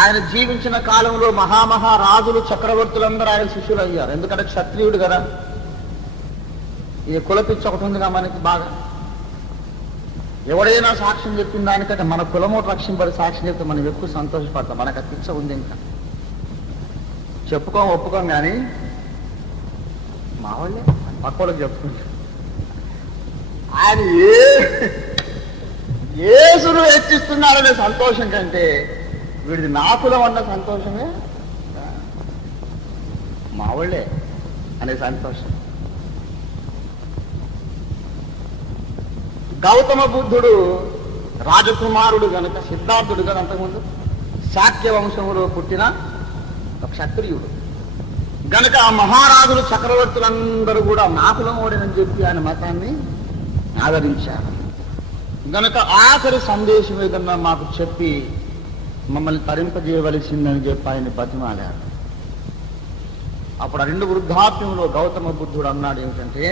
ఆయన జీవించిన కాలంలో మహారాజులు, చక్రవర్తులందరూ ఆయన శిష్యులు అయ్యారు. ఎందుకంటే క్షత్రియుడు కదా. ఈ కులపిచ్చి ఒకటి ఉందిగా మనకి బాగా. ఎవడైనా సాక్ష్యం చెప్పిన దానికంటే మన కులమోట రక్షింపడి సాక్ష్యం చెప్తే మనం ఎక్కువ సంతోషపడతాం. మనకు ఆ పిచ్చ ఉంది. ఇంకా ఒప్పుకోం కానీ మా వాళ్ళే పక్క వాళ్ళకి చెప్పుకుంటారు. ఆయన యేసును హెచ్చిస్తున్నాడనే సంతోషం కంటే వీడిది నా కులం అన్న సంతోషమే మా వాళ్ళే అనే సంతోషం. గౌతమ బుద్ధుడు రాజకుమారుడు గనుక, సిద్ధార్థుడు కదా, అంతకుముందు శాక్య వంశంలో పుట్టిన ఒక క్షత్రియుడు గనుక ఆ మహారాజులు, చక్రవర్తులందరూ కూడా నా కులం ఓడేనని చెప్పి ఆయన మతాన్ని ఆదరించారు. గనుక ఆఖరి సందేశం ఏదన్నా మాకు చెప్పి మమ్మల్ని తరింపజేయవలసిందని చెప్పి ఆయన బతిమాలారు. అప్పుడు 2 వృద్ధాప్యంలో గౌతమ బుద్ధుడు అన్నాడు ఏమిటంటే,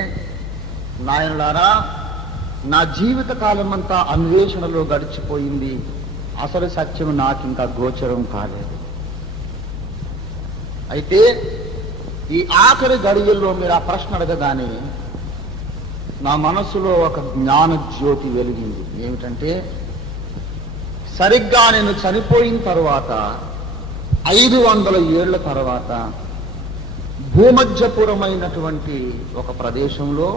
నాయనులారా, నా జీవిత కాలం అంతా అన్వేషణలో గడిచిపోయింది, అసలు సత్యం నాకు ఇంకా గోచరం కాలేదు. అయితే ఈ ఆఖరి గడియల్లో మీరు ఆ ప్రశ్న అడగగానే నా మనస్సులో ఒక జ్ఞాన జ్యోతి వెలిగింది. ఏమిటంటే, సరిగ్గా నేను చనిపోయిన తర్వాత 500 ఏళ్ల తర్వాత భూమధ్యపురమైనటువంటి ఒక ప్రదేశంలో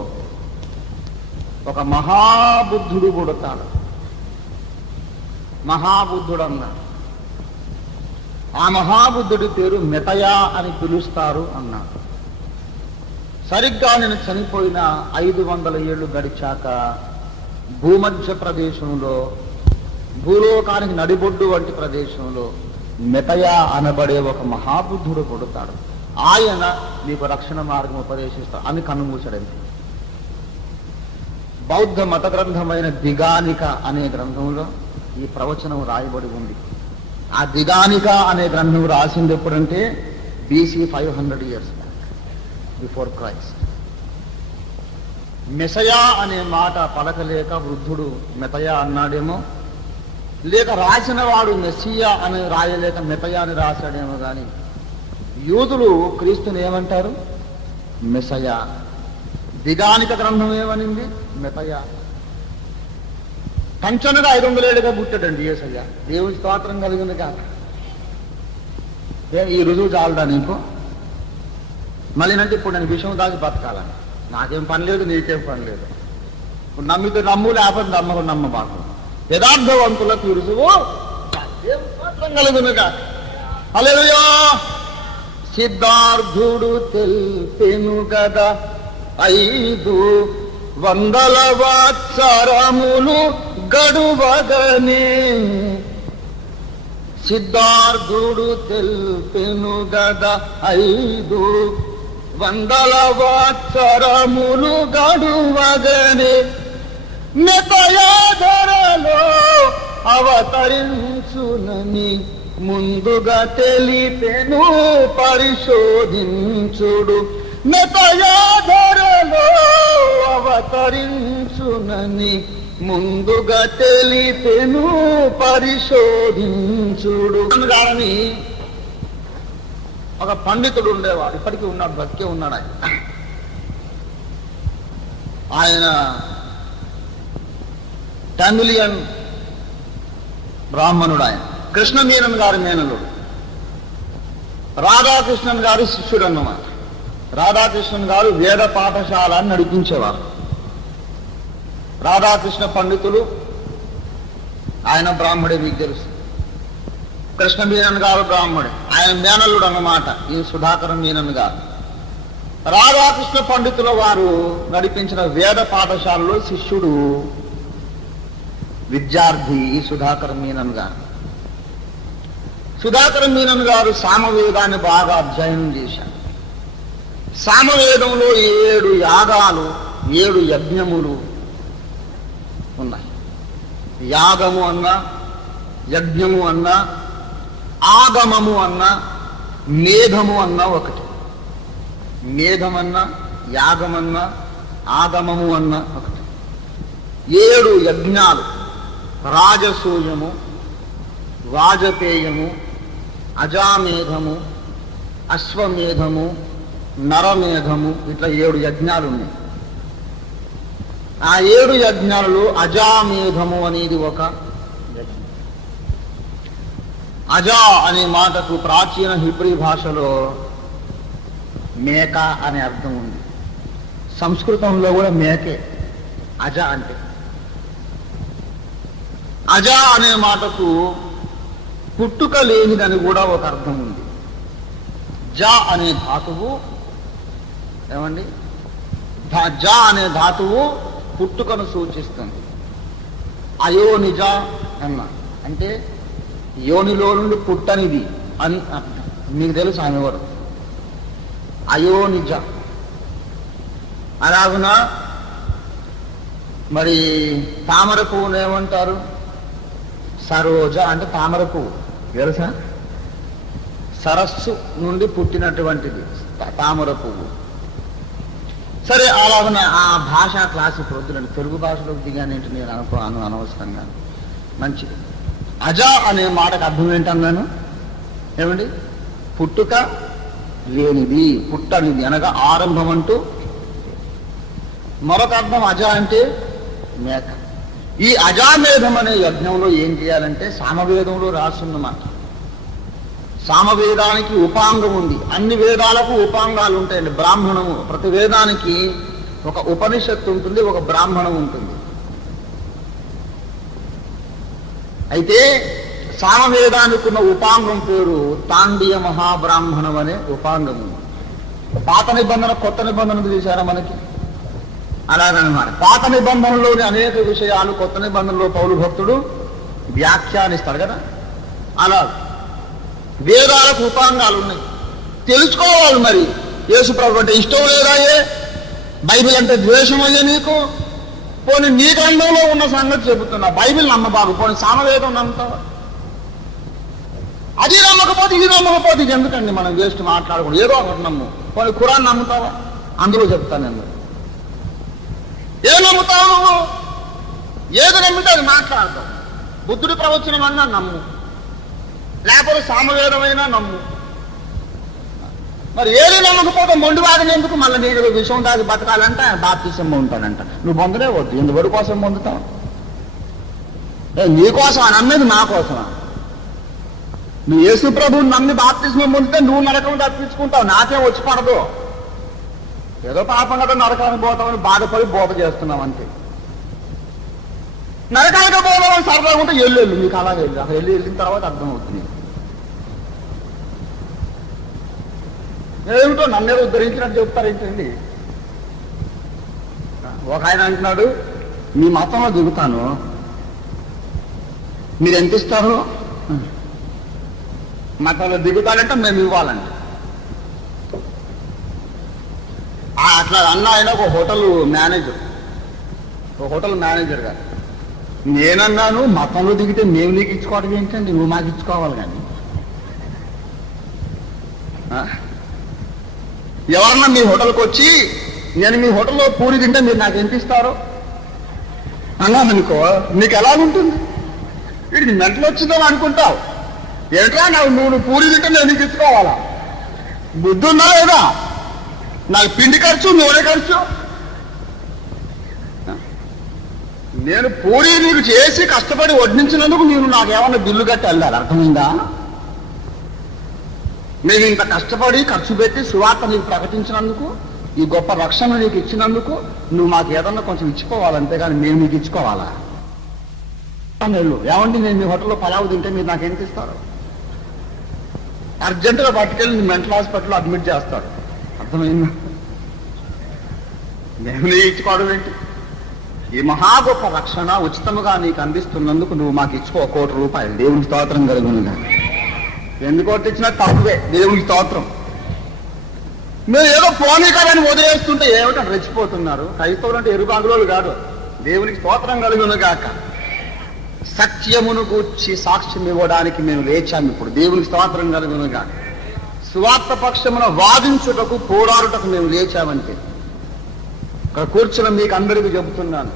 ఒక మహాబుద్ధుడు పుడతాడు. మహాబుద్ధుడు అన్నాడు. ఆ మహాబుద్ధుడి పేరు మెతయా అని పిలుస్తారు అన్నాడు. సరిగ్గా నేను చనిపోయిన 500 ఏళ్ళు గడిచాక భూమధ్య ప్రదేశంలో, భూలోకానికి నడిబొడ్డు వంటి ప్రదేశంలో మెతయా అనబడే ఒక మహాబుద్ధుడు పుడతాడు. ఆయన మీకు రక్షణ మార్గం ఉపదేశిస్తాడు అని కన్నుమూసాడంతే. బౌద్ధ మత గ్రంథమైన దిగానిక అనే గ్రంథంలో ఈ ప్రవచనం రాయబడి ఉంది. ఆ దిగానిక అనే గ్రంథం రాసింది ఎప్పుడంటే BC 500 years back, before Christ. Messiah అనే మాట పలకలేక వృద్ధుడు మెతయా అన్నాడేమో, లేక రాసిన వాడు మెస్సియా అని రాయలేక మెతయా అని రాశాడేమో. కానీ యూదులు క్రీస్తుని ఏమంటారు? మెసయా. దిగానిక గ్రంథం ఏమనింది? మెతయ. కంచనుగా 500 పుట్టాడండి యేసయ్య. దేవుని స్తోత్రం కలిగింది కాక ఈ రుజువు చాలదా నీకు? మళ్ళీ అంటే ఇప్పుడు నేను విషయం దాచి బతకాలని నాకేం పని లేదు, నీకేం పని లేదు. ఇప్పుడు నమ్మితే నమ్ము, లేకపోతే నమ్మకు నమ్మ బాకు. యథార్థవంతులకు ఈ రుజువు దేవుని స్తోత్రం కలిగింది కాక. హల్లెలూయా. సిద్ధార్థుడు తెల్పెను గదా 500 వాత్సరములు గడువగనే. సిద్ధార్థుడు తెల్పెను గదా 500 వాత్సరములు గడువగనే. మెతయాధరలో అవతరించునని ముందుగా తెలిపెను పరిశోధించుడు. మెతయాధరలో అవతరించునని ముందుగా తెలిపెను పరిశోధించుడు. కానీ ఒక పండితుడు ఉండేవాడు, ఇప్పటికీ ఉన్నాడు, బతికే ఉన్నాడు. ఆయన తమిళియన్ బ్రాహ్మణుడు. ఆయన కృష్ణమీనన్ గారి మేనలుడు. రాధాకృష్ణన్ గారి శిష్యుడు అన్నమాట. రాధాకృష్ణన్ గారు వేద పాఠశాలని నడిపించేవారు. రాధాకృష్ణ పండితులు, ఆయన బ్రాహ్మడే, మీకు తెలుసు. కృష్ణమీనన్ గారు బ్రాహ్మడే, ఆయన మేనల్లుడు అన్నమాట ఈ సుధాకర మీనన్ గారు. రాధాకృష్ణ పండితుల వారు నడిపించిన వేద పాఠశాలలో శిష్యుడు, విద్యార్థి ఈ సుధాకర మీనన్ గారు. సుధాకర మీనన్ గారు సామవేదాన్ని బాగా అధ్యయనం చేశారు. సామవేదంలో 7 యాగాలు, 7 యజ్ఞములు ఉన్నాయి. యాగము అన్నా, యజ్ఞము అన్నా, ఆగమము అన్నా, మేధము అన్నా ఒకటి. మేధమన్నా, యాగమన్నా, ఆగమము అన్నా ఒకటి. 7 యజ్ఞాలు: రాజసూయము, వాజపేయము, అజామేధము, అశ్వమేధము, నరమేధము, ఇట్లా 7 యజ్ఞాలు ఉన్నాయి. ఆ 7 యజ్ఞాలలో అజామేధము అనేది ఒక యజ్ఞం. అజా అనే మాటకు ప్రాచీన హిబ్రీ భాషలో మేక అనే అర్థం ఉంది. సంస్కృతంలో కూడా మేకే అజ అంటే. అజా అనే మాటకు పుట్టుక లేనిదని కూడా ఒక అర్థం ఉంది. జా అనే ధాతువు ఏమండి, జా అనే ధాతువు పుట్టుకను సూచిస్తుంది. అయోనిజ అన్న అంటే యోనిలో నుండి పుట్టనిది అని అర్థం. మీకు తెలుసు ఆమె ఎవరు? అయోనిజ. అలాగున మరి తామర పువ్వును ఏమంటారు? సరోజ అంటే తామర పువ్వు, తెలుసా? సరస్సు నుండి పుట్టినటువంటిది తామర పువ్వు. సరే, అలాగన ఆ భాషా క్లాసు ప్రొద్దులండి. తెలుగు భాషలోకి దిగానేంటి నేను అనవసరంగా. మంచిది. అజ అనే మాటకు అర్థం ఏంటన్నాను? ఏమండి? పుట్టుక లేనిది, పుట్టనిది అనగా ఆరంభం అంటూ. మరొక అర్థం అజ అంటే మేక. ఈ అజామేధం అనే యజ్ఞంలో ఏం చేయాలంటే సామవేదంలో రాసున్నమాట. సామవేదానికి ఉపాంగం ఉంది. అన్ని వేదాలకు ఉపాంగాలు ఉంటాయండి. బ్రాహ్మణము, ప్రతి వేదానికి ఒక ఉపనిషత్తు ఉంటుంది, ఒక బ్రాహ్మణం ఉంటుంది. అయితే సామవేదానికి ఉన్న ఉపాంగం పేరు తాండీయ మహాబ్రాహ్మణం అనే ఉపాంగము. పాత నిబంధన, కొత్త నిబంధన చూసారా మనకి? అలాగనమాట. పాత నిబంధనలోని అనేక విషయాలు కొత్త నిబంధనలో పౌలు భక్తుడు వ్యాఖ్యానిస్తాడు కదా. అలా వేదాలకు ఉపాంగాలు ఉన్నాయి, తెలుసుకోవాలి. మరి యేసుప్రభు అంటే ఇష్టం లేదాయే? బైబిల్ అంటే ద్వేషం అయ్యే నీకు? పోనీ నీ గ్రంథంలో ఉన్న సంగతి చెబుతున్నా. బైబిల్ నమ్మబాబు, పోనీ సామవేదం నమ్ముతావా? అది నమ్మకపోతే ఇది నమ్మకపోతే ఇది ఎందుకండి మనం వేస్ట్ మాట్లాడకూడదు? ఏదో ఒకటి నమ్ము. పోనీ ఖురాన్ నమ్ముతావా? అందులో చెప్తాను నేను. ఏ నమ్ముతావు నువ్వు? ఏది నమ్మితే అది మాట్లాడతావు. బుద్ధుడి ప్రవచనం అన్నా నమ్ము, లేకపోతే సామవేదమైనా నమ్ము. మరి ఏది నమ్మకపోతే మొండివాదన ఎందుకు? మళ్ళీ నీకు విషయం దాగి బతకాలంటే బాప్తిసం ఉంటానంట. నువ్వు పొందలే వద్దు. ఎందువడి కోసం పొందుతావు? నీకోసం అని అన్నది నా కోసమా? నువ్వు యేసు ప్రభువుని నమ్మి బాప్తిసం పొందితే నువ్వు నరకం తప్పించుకుంటావు, నాకేం వచ్చి పడదు. ఏదో పాపం కదా నరకానికి పోతామని బాధపడి బోధ చేస్తున్నావు అంతే. నరకానికి పోదామని సరదాగా ఉంటే వెళ్ళు, నీకు అలాగే వెళ్ళు. అక్కడ వెళ్ళిన తర్వాత అర్థమవుతుంది ఏమిటో. నన్నే ఉద్ధరించినట్టు చెప్తారు ఏంటండి. ఒక ఆయన అంటున్నాడు, మీ మతంలో దిగుతాను, మీరు ఎంత ఇస్తారు? మతంలో దిగుతానంటే మేము ఇవ్వాలండి. అట్లా అన్న ఆయన ఒక హోటల్ మేనేజర్ గారు. నేనన్నాను, మతంలో దిగితే మేము నీకు ఇచ్చుకోవడం ఏంటండి, నువ్వు మాకు ఇచ్చుకోవాలి. కానీ ఎవరన్నా మీ హోటల్కి వచ్చి నేను మీ హోటల్లో పూరి తింటే మీరు నాకు ఎంత ఇస్తారు అన్నాను అనుకో, నీకు ఎలా ఉంటుంది? వీడికి మెంటలు వచ్చిందని అనుకుంటావు. ఏంట్రా నువ్వు పూరి తింటే నేను నీకు ఇచ్చుకోవాలా? బుద్ధి ఉందా లేదా? నాకు పిండి ఖర్చు, నూనె ఖర్చు. నేను పూరి నీకు చేసి కష్టపడి వడ్డించినందుకు నేను నాకేమన్నా బిల్లు కట్టి వెళ్ళాలి, అర్థమైందా? నేను ఇంత కష్టపడి ఖర్చు పెట్టి సువార్త నీకు ప్రకటించినందుకు, ఈ గొప్ప రక్షణ నీకు ఇచ్చినందుకు నువ్వు మాకు ఏదన్నా కొంచెం ఇచ్చుకోవాలి, అంతేగాని నేను మీకు ఇచ్చుకోవాలా? ఏమంటే నేను మీ హోటల్లో పలావు తింటే మీరు నాకు ఎంత ఇస్తారు? అర్జెంటుగా పట్టుకెళ్ళి మెంటల్ హాస్పిటల్లో అడ్మిట్ చేస్తాడు, అర్థమైందా? నేను నీకు ఇచ్చుకోవడం ఏంటి? ఈ మహా గొప్ప రక్షణ ఉచితముగా నీకు అందిస్తున్నందుకు నువ్వు మాకు ఇచ్చుకో 1 కోటి రూపాయలు. దేవునికి స్తోత్రం కలుగునుగా. ఎందుకోటి ఇచ్చినా తక్కువే, దేవునికి స్తోత్రం. మీరు ఏదో పోనీ కదని వదిలేస్తుంటే ఏమిటో రెచ్చిపోతున్నారు. క్రైస్తవులు అంటే ఎరుబాగులోలు కాదు. దేవునికి స్తోత్రం కలుగునుగాక. సత్యమును గూర్చి సాక్ష్యం ఇవ్వడానికి మేము లేచాము ఇప్పుడు. దేవునికి స్తోత్రం కలుగునుగాక. సువార్త పక్షమున వాదించుటకు, పోరాడుటకు మేము లేచామంటే ఇక్కడ కూర్చున్న మీకు అందరికీ చెబుతున్నాను,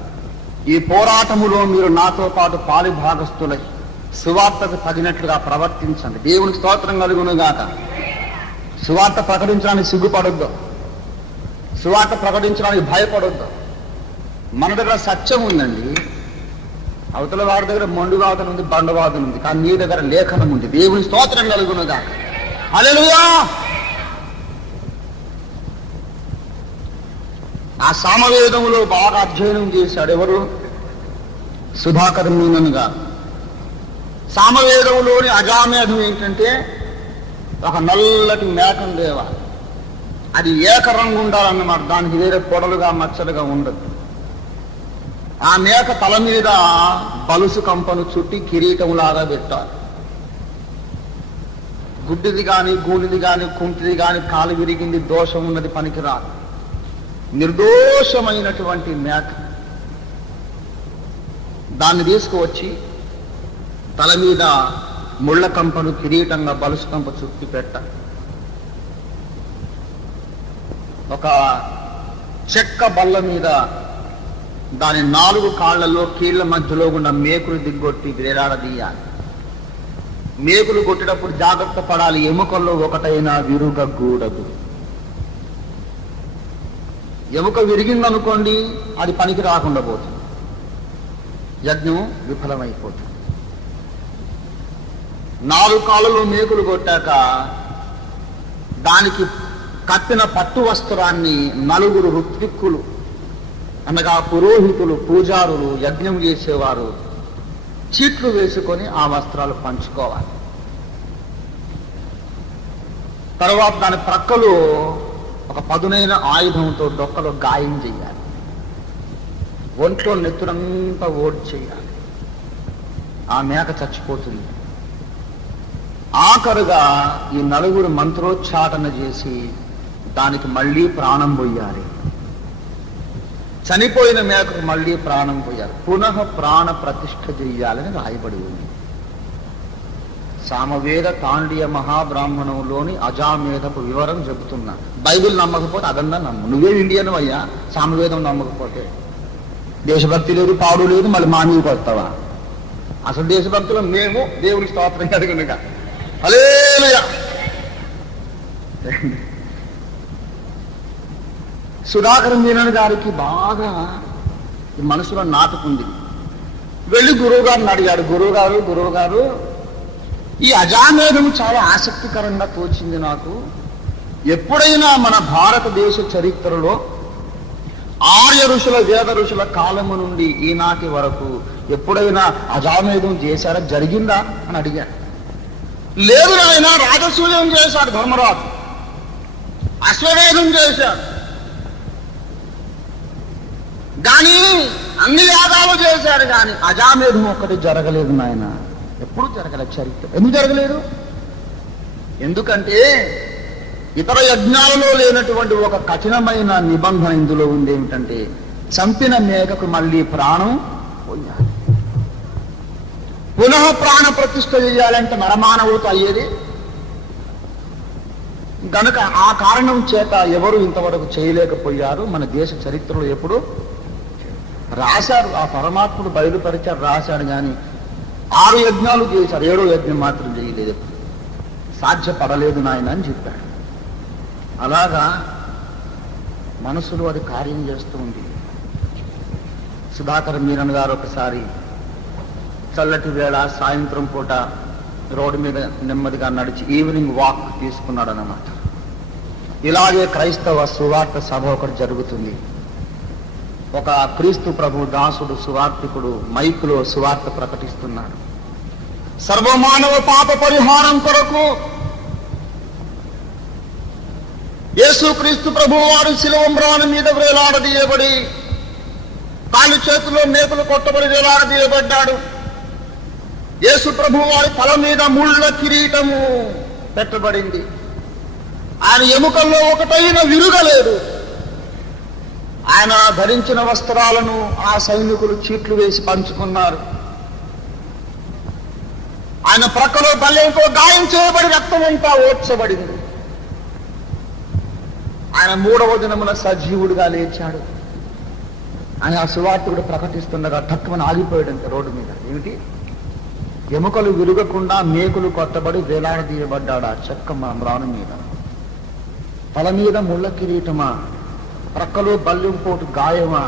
ఈ పోరాటములో మీరు నాతో పాటు పాలి భాగస్తులై సువార్తకు తగినట్లుగా ప్రవర్తించండి. దేవునికి స్తోత్రం కలుగునుగాక. సువార్త ప్రకటించడానికి సిగ్గుపడొద్దు, సువార్త ప్రకటించడానికి భయపడొద్దు. మన దగ్గర సత్యం ఉందండి, అవతల వాడి దగ్గర మొండువాదన ఉంది, బండవాదన ఉంది, కానీ నీ దగ్గర లేఖనం ఉంది. దేవుని స్తోత్రం కలుగునుగాక. హల్లెలూయా. ఆ సామవేదంలో బాగా అధ్యయనం చేశాడు ఎవరు? సుధాకర్ మీనన్ గారు. సామవేదంలోని అజామేధం ఏంటంటే ఒక నల్లటి మేకం దేవాలి, అది ఏకరంగు ఉండాలన్నమాట. దానికి వేరే పొడలుగా మచ్చలుగా ఉండదు. ఆ మేక తల మీద బలుసు కంపను చుట్టి కిరీటంలాగా పెట్టాలి. గుడ్డిది కానీ, గూలిది కానీ, కుంటిది కానీ, కాలు విరిగింది, దోషం ఉన్నది పనికిరాదు. నిర్దోషమైనటువంటి మేక, దాన్ని తీసుకువచ్చి తల మీద ముళ్ళ కంపను కిరీటంగా బలుసు కంప చుట్టి పెట్ట, ఒక చెక్క బల్ల మీద దాని 4 కాళ్లలో కీళ్ల మధ్యలో ఉన్న మేకులు దిగ్గొట్టి వేలాడదీయాలి. మేకులు కొట్టేటప్పుడు జాగ్రత్త పడాలి, ఎముకల్లో ఒకటైనా విరుగకూడదు. ఎముక విరిగిందనుకోండి, అది పనికి రాకుండా పోతుంది, యజ్ఞం విఫలమైపోతుంది. 4 కాళ్ళలో మేకులు కొట్టాక దానికి కట్టిన పట్టు వస్త్రాన్ని 4 ఋత్విక్కులు అనగా పురోహితులు, పూజారులు, యజ్ఞం చేసేవారు చీట్లు వేసుకొని ఆ వస్త్రాలు పంచుకోవాలి. తర్వాత దాని ప్రక్కలు ఒక పదునైన ఆయుధంతో డొక్కలో గాయం చేయాలి, ఒంట్లో నెత్తురంతా ఓడి చేయాలి. ఆ మేక చచ్చిపోతుంది. ఆఖరుగా ఈ 4 మంత్రోచ్చాటన చేసి దానికి మళ్ళీ ప్రాణం పోయాలి. చనిపోయిన మేకకు మళ్ళీ ప్రాణం పోయాలి, పునః ప్రాణ ప్రతిష్ఠ చెయ్యాలని రాయబడి ఉంది. సామవేద తాండియ మహాబ్రాహ్మణంలోని అజామేధపు వివరం చెబుతున్నా. బైబిల్ నమ్మకపోతే అదన్నా నమ్ము. నువ్వే ఇండియన్ అయ్యా, సామవేదం నమ్మకపోతే. దేశభక్తి లేదు, పాడు లేదు, మళ్ళీ మానవుడికి వస్తావా? అసలు దేశభక్తులు మేము. దేవునికి స్తోత్రం కలుగునుగా. హల్లెలూయా. సుధాకర్ మీనన్ గారికి బాగా ఈ మనసులో నాటుకుంది. వెళ్ళి గురువు గారిని అడిగాడు, గురువు గారు ఈ అజామేధం చాలా ఆసక్తికరంగా తోచింది నాకు. ఎప్పుడైనా మన భారతదేశ చరిత్రలో ఆర్య ఋషుల వేద ఋషుల కాలము నుండి ఈనాటి వరకు ఎప్పుడైనా అజామేధం చేశారా, జరిగిందా అని అడిగాడు. లేదు నాయన, రాజసూయం చేశాడు ధర్మరాజు, అశ్వమేధం చేశాడు, కానీ అన్ని యాగాలు చేశాడు, కానీ అజామేధం ఒక్కటి జరగలేదు నాయన. ఎప్పుడు జరగలేదు చరిత్ర. ఎందుకు జరగలేదు? ఎందుకంటే ఇతర యజ్ఞాలలో లేనటువంటి ఒక కఠినమైన నిబంధన ఇందులో ఉంది. ఏమిటంటే చంపిన మేకకు మళ్ళీ ప్రాణం పోయాలి. పునః ప్రాణ ప్రతిష్ఠ చేయాలంటే నరమానవుతో అయ్యేది గనుక ఆ కారణం చేత ఎవరు ఇంతవరకు చేయలేకపోయారు. మన దేశ చరిత్రలో ఎప్పుడు రాశారు, ఆ పరమాత్ముడు బయలుపరిచారు, రాశాడు, కానీ 6 యజ్ఞాలు చేశారు, 7వ యజ్ఞం మాత్రం చేయలేదు, సాధ్యపడలేదు నాయన అని చెప్పాడు. అలాగా మనసులో అది కార్యం చేస్తూ ఉంది. సుధాకర్ మీనన్ గారు ఒకసారి చల్లటి వేళ సాయంత్రం పూట రోడ్డు మీద నెమ్మదిగా నడిచి ఈవినింగ్ వాక్ తీసుకున్నాడు అన్నమాట. ఇలాగే క్రైస్తవ సువార్త సభ ఒకటి జరుగుతుంది. ఒక క్రీస్తు ప్రభు దాసుడు సువార్తికుడు మైకులో సువార్త ప్రకటిస్తున్నాడు. సర్వమానవ పాప పరిహారం కొరకు యేసు క్రీస్తు ప్రభు వారు శిలువ మీద వేలాడదీయబడి కాలు చేతుల్లో మేకులు కొట్టబడి వేలాడదీయబడ్డాడు. యేసు ప్రభు వారి తల మీద ముళ్ళ కిరీటము పెట్టబడింది. ఆయన ఎముకల్లో ఒకటైన విరుగలేదు. ఆయన ధరించిన వస్త్రాలను ఆ సైనికులు చీట్లు వేసి పంచుకున్నారు. ఆయన ప్రక్కలో బల్లెంతో గాయం చేయబడి రక్తమంతా ఓడ్చబడింది. ఆయన 3వ దినమున సజీవుడిగా లేచాడు. ఆయన ఆ సువార్తికుడు ప్రకటిస్తుండగా తక్కువని ఆగిపోయాడంట రోడ్డు మీద. ఏమిటి? ఎముకలు విరుగకుండా మేకులు కొట్టబడి వేలాడదీయబడ్డాడు ఆ చెక్క మ్రాను మీద. తల మీద ముళ్ళ కిరీటమా, ప్రక్కలో బల్లెంపోటు గాయమా,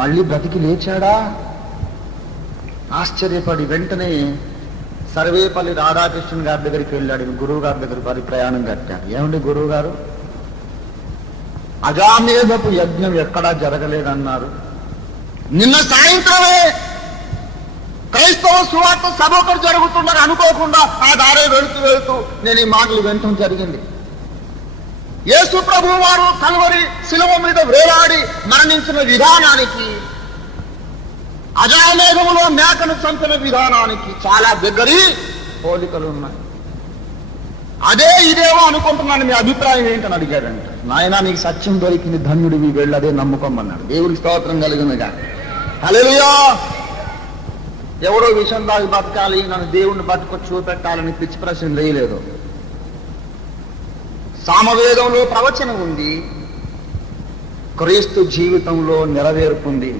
మళ్ళీ బ్రతికి లేచాడా? ఆశ్చర్యపడి వెంటనే సర్వేపల్లి రాధాకృష్ణన్ గారి దగ్గరికి వెళ్ళాడు. గురువు గారి దగ్గర వారి ప్రయాణం కట్టాడు. ఏమండి గురువు గారు, అజామేధపు యజ్ఞం ఎక్కడా జరగలేదన్నారు. నిన్న సాయంత్రమే క్రైస్తవ సువార్త సభ ఒకటి జరుగుతుందని అనుకోకుండా ఆ దారే వెళుతూ నేను ఈ మాటలు వినటం జరిగింది. యేసు ప్రభు వారు కల్వరి శిలువ మీద వేలాడి మరణించిన విధానానికి, అజామేధములో మేకను చంపిన విధానానికి చాలా దగ్గరి పోలికలు ఉన్నాయి. అదే ఇదేమో అనుకుంటున్నాను, మీ అభిప్రాయం ఏంటని అడిగాడంట. నాయన, నీకు సత్యం దొరికింది, ధన్యుడివి, వెళ్ళదే నమ్ముకోమన్నాడు. దేవుడికి స్తోత్రం కలిగిందిగా. హల్లెలూయా. ఎవరో విషయం దాగి బతకాలి, నన్ను దేవుణ్ణి బతుకు చూపెట్టాలని పిచ్చి ప్రశ్న వేయలేదు. సామవేదంలో ప్రవచనం ఉంది, క్రీస్తు జీవితంలో నెరవేరుతుంది.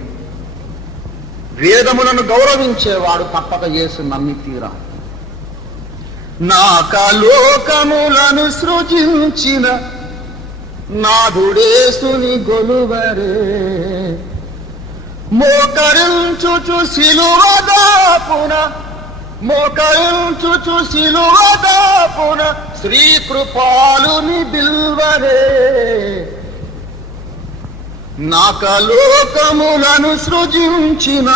వేదములను గౌరవించేవాడు తప్పక యేసు నమ్మి తీరా. నాకలోకములను సృజించిన నాథుడేసుని గొలువరే, మోకరించుచు సిలువదాపున, మోకరించుచు సిలువదాపున శ్రీకృపాలుని బిల్వరే. నాకలోకములను సృజించిన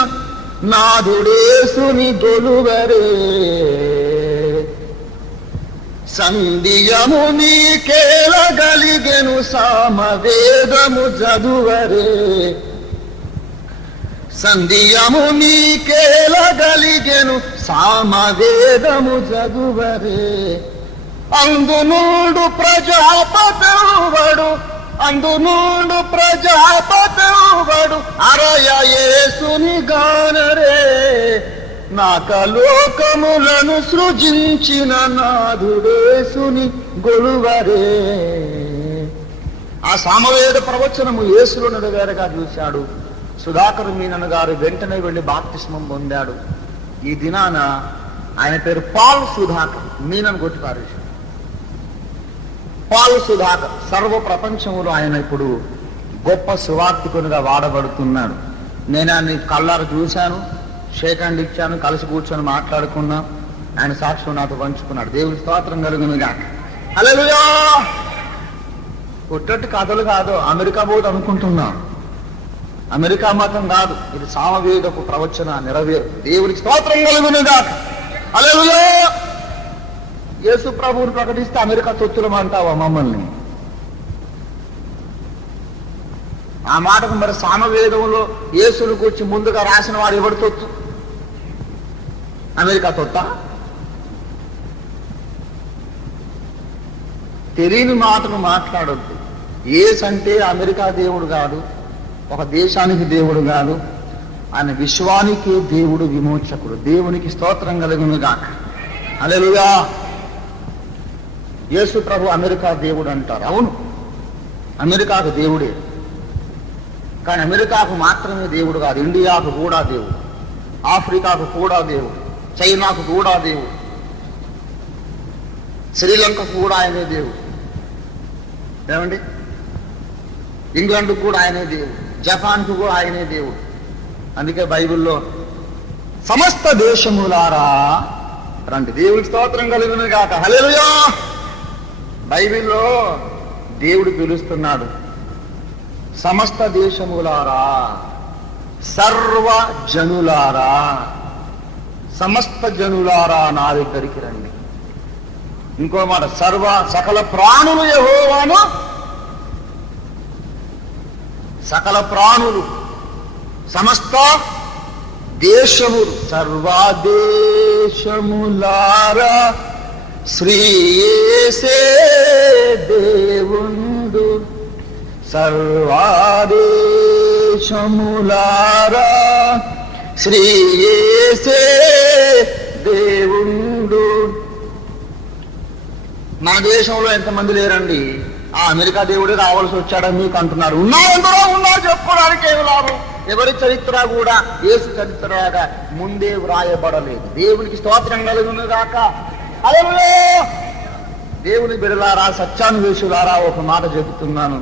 నాథుడేసుని గొలువరే, సంధియము నీకేలగలిగెను సామవేదము చదువరే, సంధియము నీకేలగలిగెను సామవేదము చదువరే. అందునుండు ప్రజాపతవుడు, అందునుండు ప్రజాపతవుడు అరయ యేసుని గానరే. నాకలోకములను సృజించిన నాథుడేసుని గొలువరే. ఆ సామవేద ప్రవచనము యేసులో నెరవేరగా చూశాడు. సుధాకర్ మీనన్ గారు వెంటనే వెళ్లి బాప్తిస్మం పొందాడు. ఈ దినాన ఆయన పేరు పాల్ సుధాకర్, మీనన్ కొట్టి పారేశాడు. పాల్ సుధాకర్ సర్వ ప్రపంచంలో ఆయన ఇప్పుడు గొప్ప సువార్థికునిగా వాడబడుతున్నాడు. నేను ఆయన కళ్ళారు చూశాను, షేక్ హ్యాండ్ ఇచ్చాను, కలిసి కూర్చొని మాట్లాడుకున్నా. ఆయన సాక్ష్యం నాతో పంచుకున్నాడు. దేవుని స్తోత్రం కలుగునుగా. హల్లెలూయా. పుట్టట్టు కథలు కాదు, అమెరికా పోదు అనుకుంటున్నా. అమెరికా మతం కాదు, ఇది సామవేదపు ప్రవచన నెరవేరు. దేవునికి స్తోత్రం కలుగునుగా. హల్లెలూయా. యేసు ప్రభువుని ప్రకటిస్తే అమెరికా తొత్తులం అంటావా మమ్మల్ని? ఆ మాటకు మరి సామవేదంలో యేసును కూర్చి ముందుగా రాసిన వాడు ఎవడు తొత్తు? అమెరికా తొత్త? తెలియని మాటను మాట్లాడొద్దు. యేసు అంటే అమెరికా దేవుడు కాదు, ఒక దేశానికి దేవుడు కాదు, ఆయన విశ్వానికి దేవుడు, విమోచకుడు. దేవునికి స్తోత్రం కలుగునుగాక. హల్లెలూయా. యేసు ప్రభు అమెరికా దేవుడు అంటారు. అవును, అమెరికాకు దేవుడే, కానీ అమెరికాకు మాత్రమే దేవుడు కాదు, ఇండియాకు కూడా దేవుడు, ఆఫ్రికాకు కూడా దేవుడు, చైనాకు కూడా దేవుడు, శ్రీలంకకు కూడా ఆయనే దేవుడు. ఏమండి? ఇంగ్లాండ్కు కూడా ఆయనే దేవుడు, జపాన్కు కూడా ఆయనే దేవుడు. అందుకే బైబిల్లో సమస్త దేశములారా రండి. దేవునికి స్తోత్రం కలుగును గాక. హల్లెలూయా. బైబిల్లో దేవుడు పిలుస్తున్నాడు, సమస్త దేశములారా, సర్వ జనులారా, సమస్త జనులారా నా దగ్గరికి రండి. ఇంకో మాట, సకల ప్రాణులు యెహోవాను, సకల ప్రాణులు, సమస్త దేశములు, సర్వదేశములారా శ్రీ యేసే దేవుండు, సర్వదేశములారా శ్రీ యేసే దేవుండు. మన దేశంలో ఎంతమంది లేరండి? ఆ అమెరికా దేవుడే రావాల్సి వచ్చాడని మీకు అంటున్నారు. ఉన్నారెందరో ఉన్నారు, చెప్పుకోవడానికి ఏమి లాభం? ఎవరి చరిత్ర కూడా యేసు చరిత్రగా ముందే వ్రాయబడలేదు. దేవునికి స్తోత్రం కలుగును గాక. హల్లెలూయా. దేవుని బిడ్డలారా, సత్యాన్వేషులారా, ఒక మాట చెబుతున్నాను.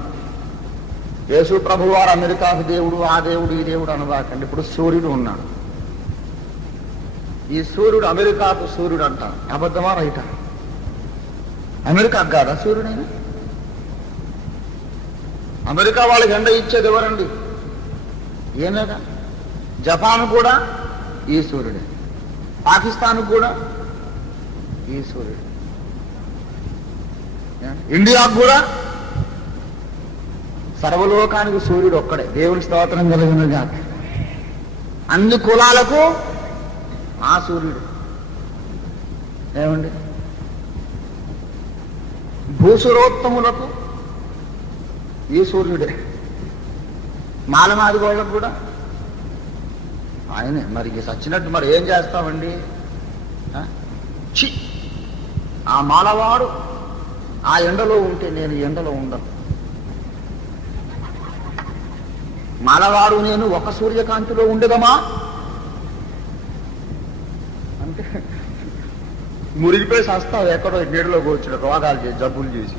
యేసు ప్రభు వారు అమెరికాకు దేవుడు, ఆ దేవుడు, ఈ దేవుడు అనబాకండి. ఇప్పుడు సూర్యుడు ఉన్నాడు. ఈ సూర్యుడు అమెరికాకు సూర్యుడు అంట. అబద్ధమా రైటా? అమెరికాకు కాదా సూర్యుడైనా? అమెరికా వాళ్ళకి ఎండ ఇచ్చేది ఎవరండి? ఏమేగా. జపాన్ కూడా ఈ సూర్యుడే, పాకిస్తాన్ కూడా ఈ సూర్యుడు, ఇండియాకు కూడా, సర్వలోకానికి సూర్యుడు ఒక్కడే. దేవుని స్తోత్రం కలిగినగా. అన్ని కులాలకు ఆ సూర్యుడు. ఏమండి? భూసురోత్తములకు ఈ సూర్యుడే, మాలమాది వాళ్ళకు కూడా ఆయనే. మరి సచ్చినట్టు మరి ఏం చేస్తామండి? ఆ మాలవాడు ఆ ఎండలో ఉంటే నేను ఎండలో ఉండను. మాలవాడు నేను ఒక సూర్యకాంతిలో ఉండదమా అంటే మురిగిపోయి సస్తావు ఎక్కడో నీడలో కూర్చుని రోగాలు చేసి, జబ్బులు చేసి.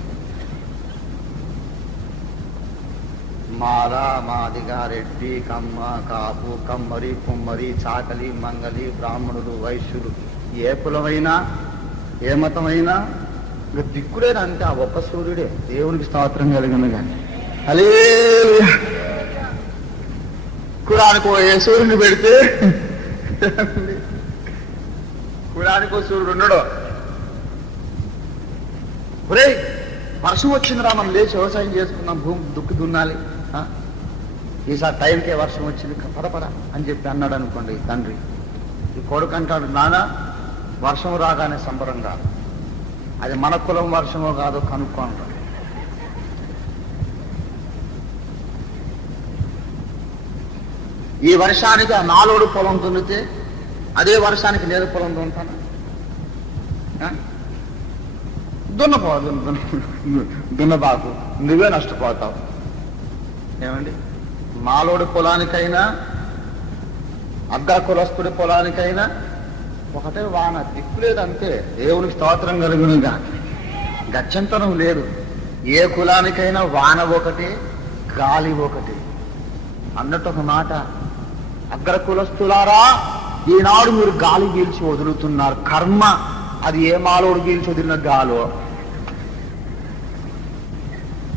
మాల, మాదిగ, రెడ్డి, కమ్మ, కాపు, కమ్మరి, కుమ్మరి, చాకలి, మంగలి, బ్రాహ్మణులు, వైశ్యులు, ఏ కులమైనా ఏ మతమైనా ఇంకా దిక్కులేదు అంటే ఆ ఒక్క సూర్యుడే. దేవునికి స్తోత్రం కలిగింది. కానీ హల్లెలూయా. కురానికో ఏ సూర్యుని పెడితే కురానికో సూర్యుడు ఉండడు. ఒరే వర్షం వచ్చిందిరా, మనం లేచి వ్యవసాయం చేసుకుందాం, భూమి దుక్కి దున్నాలి, ఈసారి టైంకే వర్షం వచ్చింది, పద అని చెప్పి అన్నాడు అనుకోండి తండ్రి. ఈ కొడుకు అంటాడు, నాన్న వర్షం రాగానే సంబరం కాదు, అది మన కులం వర్షమో కాదో కనుక్కుంటాడు. ఈ వర్షానికి ఆ నాలోడు పొలం దున్నితే అదే వర్షానికి నేను పొలం దున్నుతాను? దున్నబాకు, నువ్వే నష్టపోతావు. ఏమండి? మాలోడి పొలానికైనా అగ్ర కులస్తుడి పొలానికైనా ఒకటే వాన, దిక్కులేదంతే. దేవునికి స్తోత్రం కలుగునుగా. గత్యంతరం లేదు. ఏ కులానికైనా వాన ఒకటే, గాలి ఒకటే అన్నట్టు ఒక మాట. అగ్ర కులస్తులారా, ఈనాడు మీరు గాలి పీల్చి వదులుతున్నారు. కర్మ అది ఏ మాలోడు పీల్చి వదిలిన గాలో.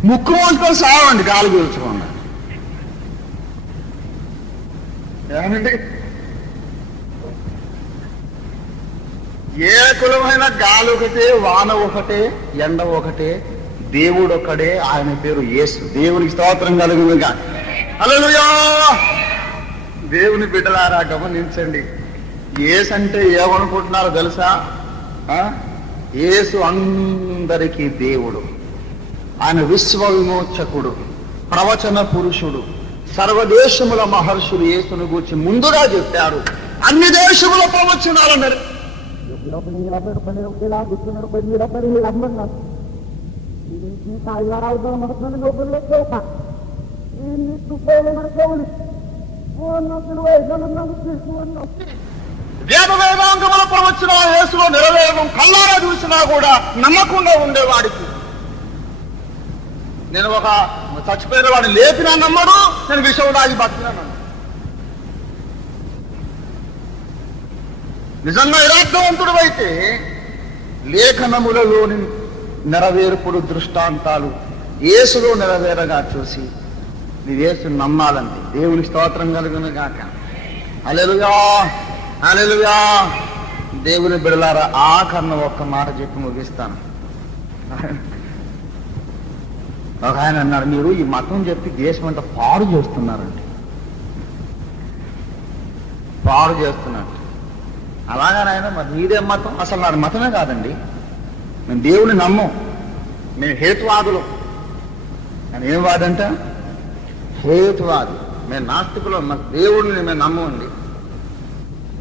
ముక్కు మూసుకొని సావండి గాలి పీల్చుకోండి. ఏమండి, ఏ కులమైన గాలి ఒకటే, వాన ఒకటే, ఎండ ఒకటే, దేవుడు ఒకడే, ఆయన పేరు యేసు. దేవునికి స్తోత్రం కలుగునుగా. హల్లెలూయా. దేవుని బిడ్డలారా గమనించండి, యేసు అంటే ఏమనుకుంటున్నారో తెలుసా? యేసు అందరికీ దేవుడు, ఆయన విశ్వ విమోచకుడు, ప్రవచన పురుషుడు. సర్వదేశముల మహర్షులు యేసును గూర్చి ముందుగా చెప్పారు. అన్ని దేశముల ప్రవచనాలు వేద వేదాంగముల ప్రవచనాలు యేసులో నెరవేరడం కళ్ళారా చూసినా కూడా నమ్మకుండా ఉండేవాడికి, నేను ఒక చచ్చిపోయిన వాడిని లేపినా నమ్మడు, నేను విషయం రాగి బతికినా నమ్మడు. నిజంగా యథార్థవంతుడు అయితే లేఖనములలోని నెరవేర్పుడు దృష్టాంతాలు యేసులో నెరవేరగా చూసి నీ యేసుని నమ్మాలంటే. దేవుని స్తోత్రం కలుగును గాక. హల్లెలూయా, హల్లెలూయా. దేవుని బిడలారా, ఆఖరణ ఒక్క మాట చెప్పి ముగిస్తాను. ఒక ఆయన అన్నాడు, మీరు ఈ మతం చెప్పి దేశం అంతా పాడు చేస్తున్నారండి, పాడు చేస్తున్నారు. అలాగనైనా మరి మీదే మతం? అసలు నాది మతమే కాదండి, మేము దేవుని నమ్మం, మేము హేతువాదులు. నేను ఏం వాదంట? హేతువాది. మేము నాస్తికులు, మా దేవుడిని మేము నమ్మమండి.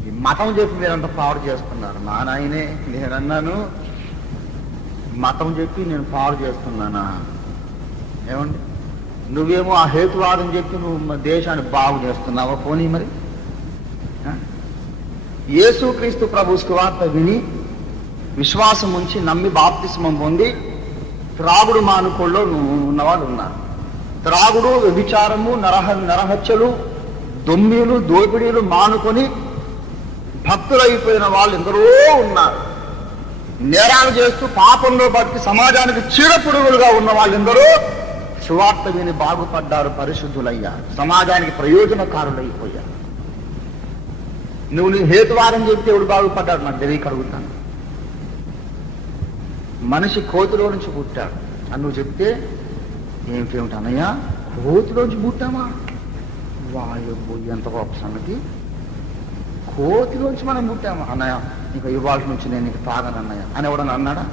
ఈ మతం చెప్పి మీరంతా పాడు చేస్తున్నారు. మా నాయనే, నేనన్నాను, మతం చెప్పి నేను పాడు చేస్తున్నానా? ఏమండి, నువ్వేమో ఆ హేతువాదం చెప్పి నువ్వు దేశాన్ని బాగు చేస్తున్నావా? పోనీ మరి యేసుక్రీస్తు ప్రభు సువార్త విని విశ్వాసం ఉంచి నమ్మి బాప్తిస్మం పొంది త్రాగుడు మానుకోళ్ళలో ఉన్నవాళ్ళు ఉన్నారు. త్రాగుడు, వ్యభిచారము, నరహత్యలు, దొమ్మిలు, దోపిడీలు మానుకొని భక్తులైపోయిన వాళ్ళు ఎందరో ఉన్నారు. నేరాలు చేస్తూ పాపంలో బతికి సమాజానికి చీడపురుగులుగా ఉన్న వాళ్ళు ఎందరో సువార్త విని బాగుపడ్డారు, పరిశుద్ధులయ్యారు, సమాజానికి ప్రయోజనకారులైపోయారు. నువ్వు నీ హేతువాదం చెప్తే ఎవడు బాగుపడ్డాడు? నాకు తెలియక అడుగుతాను. మనిషి కోతిలో నుంచి పుట్టాడు అని నువ్వు చెప్తే ఏమిటి అన్నయ్య, కోతిలోంచి పుట్టామా? వాయబ్బో, ఎంత గొప్ప సంగతి, కోతిలోంచి మనం పుట్టామా? అన్నయ్య, ఇంకా ఇవాళ నుంచి నేను నీకు తాగను అన్నయ్య అని ఎవడని అన్నాడా?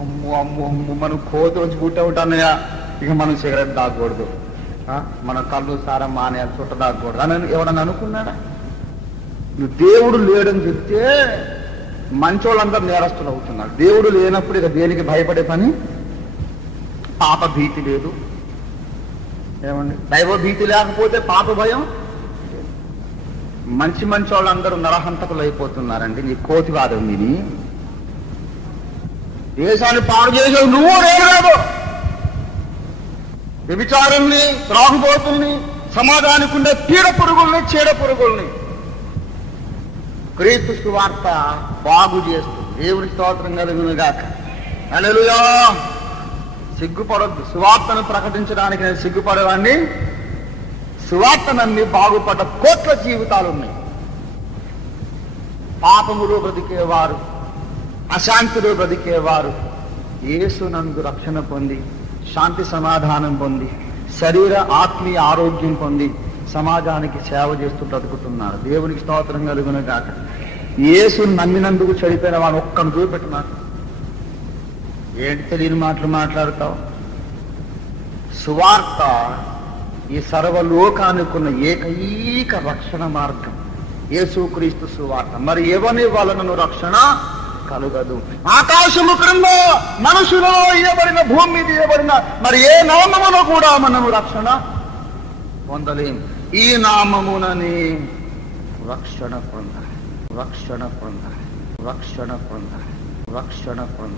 అమ్మో అమ్మో అమ్మో, మనం కోతిలోంచి పుట్టావుట అన్నయ్య, ఇక మనం సిగరెట్ తాగకూడదు, మన కళ్ళు సారం మానేయాలి, చుట్ట తాగకూడదు అని ఎవడని అనుకున్నాడా? నువ్వు దేవుడు లేడని చెప్తే మంచోళ్ళందరూ నేరస్తులు అవుతున్నారు. దేవుడు లేనప్పుడు ఇక దేనికి భయపడే పని? పాప భీతి లేదు. ఏమండి, దైవ భీతి లేకపోతే పాప భయం. మంచి వాళ్ళందరూ నరహంతకులు అయిపోతున్నారండి. నీ కోతివాదం విని దేశాన్ని పాడు చేసేది నువ్వు, నేను కాదు. వ్యభిచారుల్ని, త్రాగుబోతుల్ని, సమాజానికి ఉండే చీడ పురుగుల్ని క్రీస్తు సువార్త బాగు చేస్తూ దేవుడి స్తోత్రం కలుగునుగాక. హల్లెలూయా. సిగ్గుపడొద్దు. సువార్తను ప్రకటించడానికి నేను సిగ్గుపడేవాడిని. సువార్త నమ్మి బాగుపడ్డ కోట్ల జీవితాలు ఉన్నాయి. పాపములో బ్రతికేవారు, అశాంతిలో బ్రతికేవారు యేసునందు రక్షణ పొంది, శాంతి సమాధానం పొంది, శరీర ఆత్మీయ ఆరోగ్యం పొంది సమాజానికి సేవ చేస్తూ బ్రతుకుతున్నారు. దేవునికి స్తోత్రం కలుగును గాక. యేసుని నమ్మినందుకు చెడిపోయిన వాడు ఒక్కను చూపెట్టున్నారు. ఏంటి తెలియని మాటలు మాట్లాడతావు? సువార్త ఈ సర్వలోకానికి ఉన్న ఏకైక రక్షణ మార్గం యేసుక్రీస్తు సువార్త. మరి ఎవని వలన రక్షణ కలుగదు? ఆకాశము క్రింద మనుషులలో ఇవ్వబడిన, భూమి మీద ఇవ్వబడిన మరి ఏ నామములో కూడా మనము రక్షణ పొందలేం. ఈ నామమునని రక్షణ పొందాలి, రక్షణ పొందాలి, రక్షణ పొందాలి, రక్షణ పొందాలి.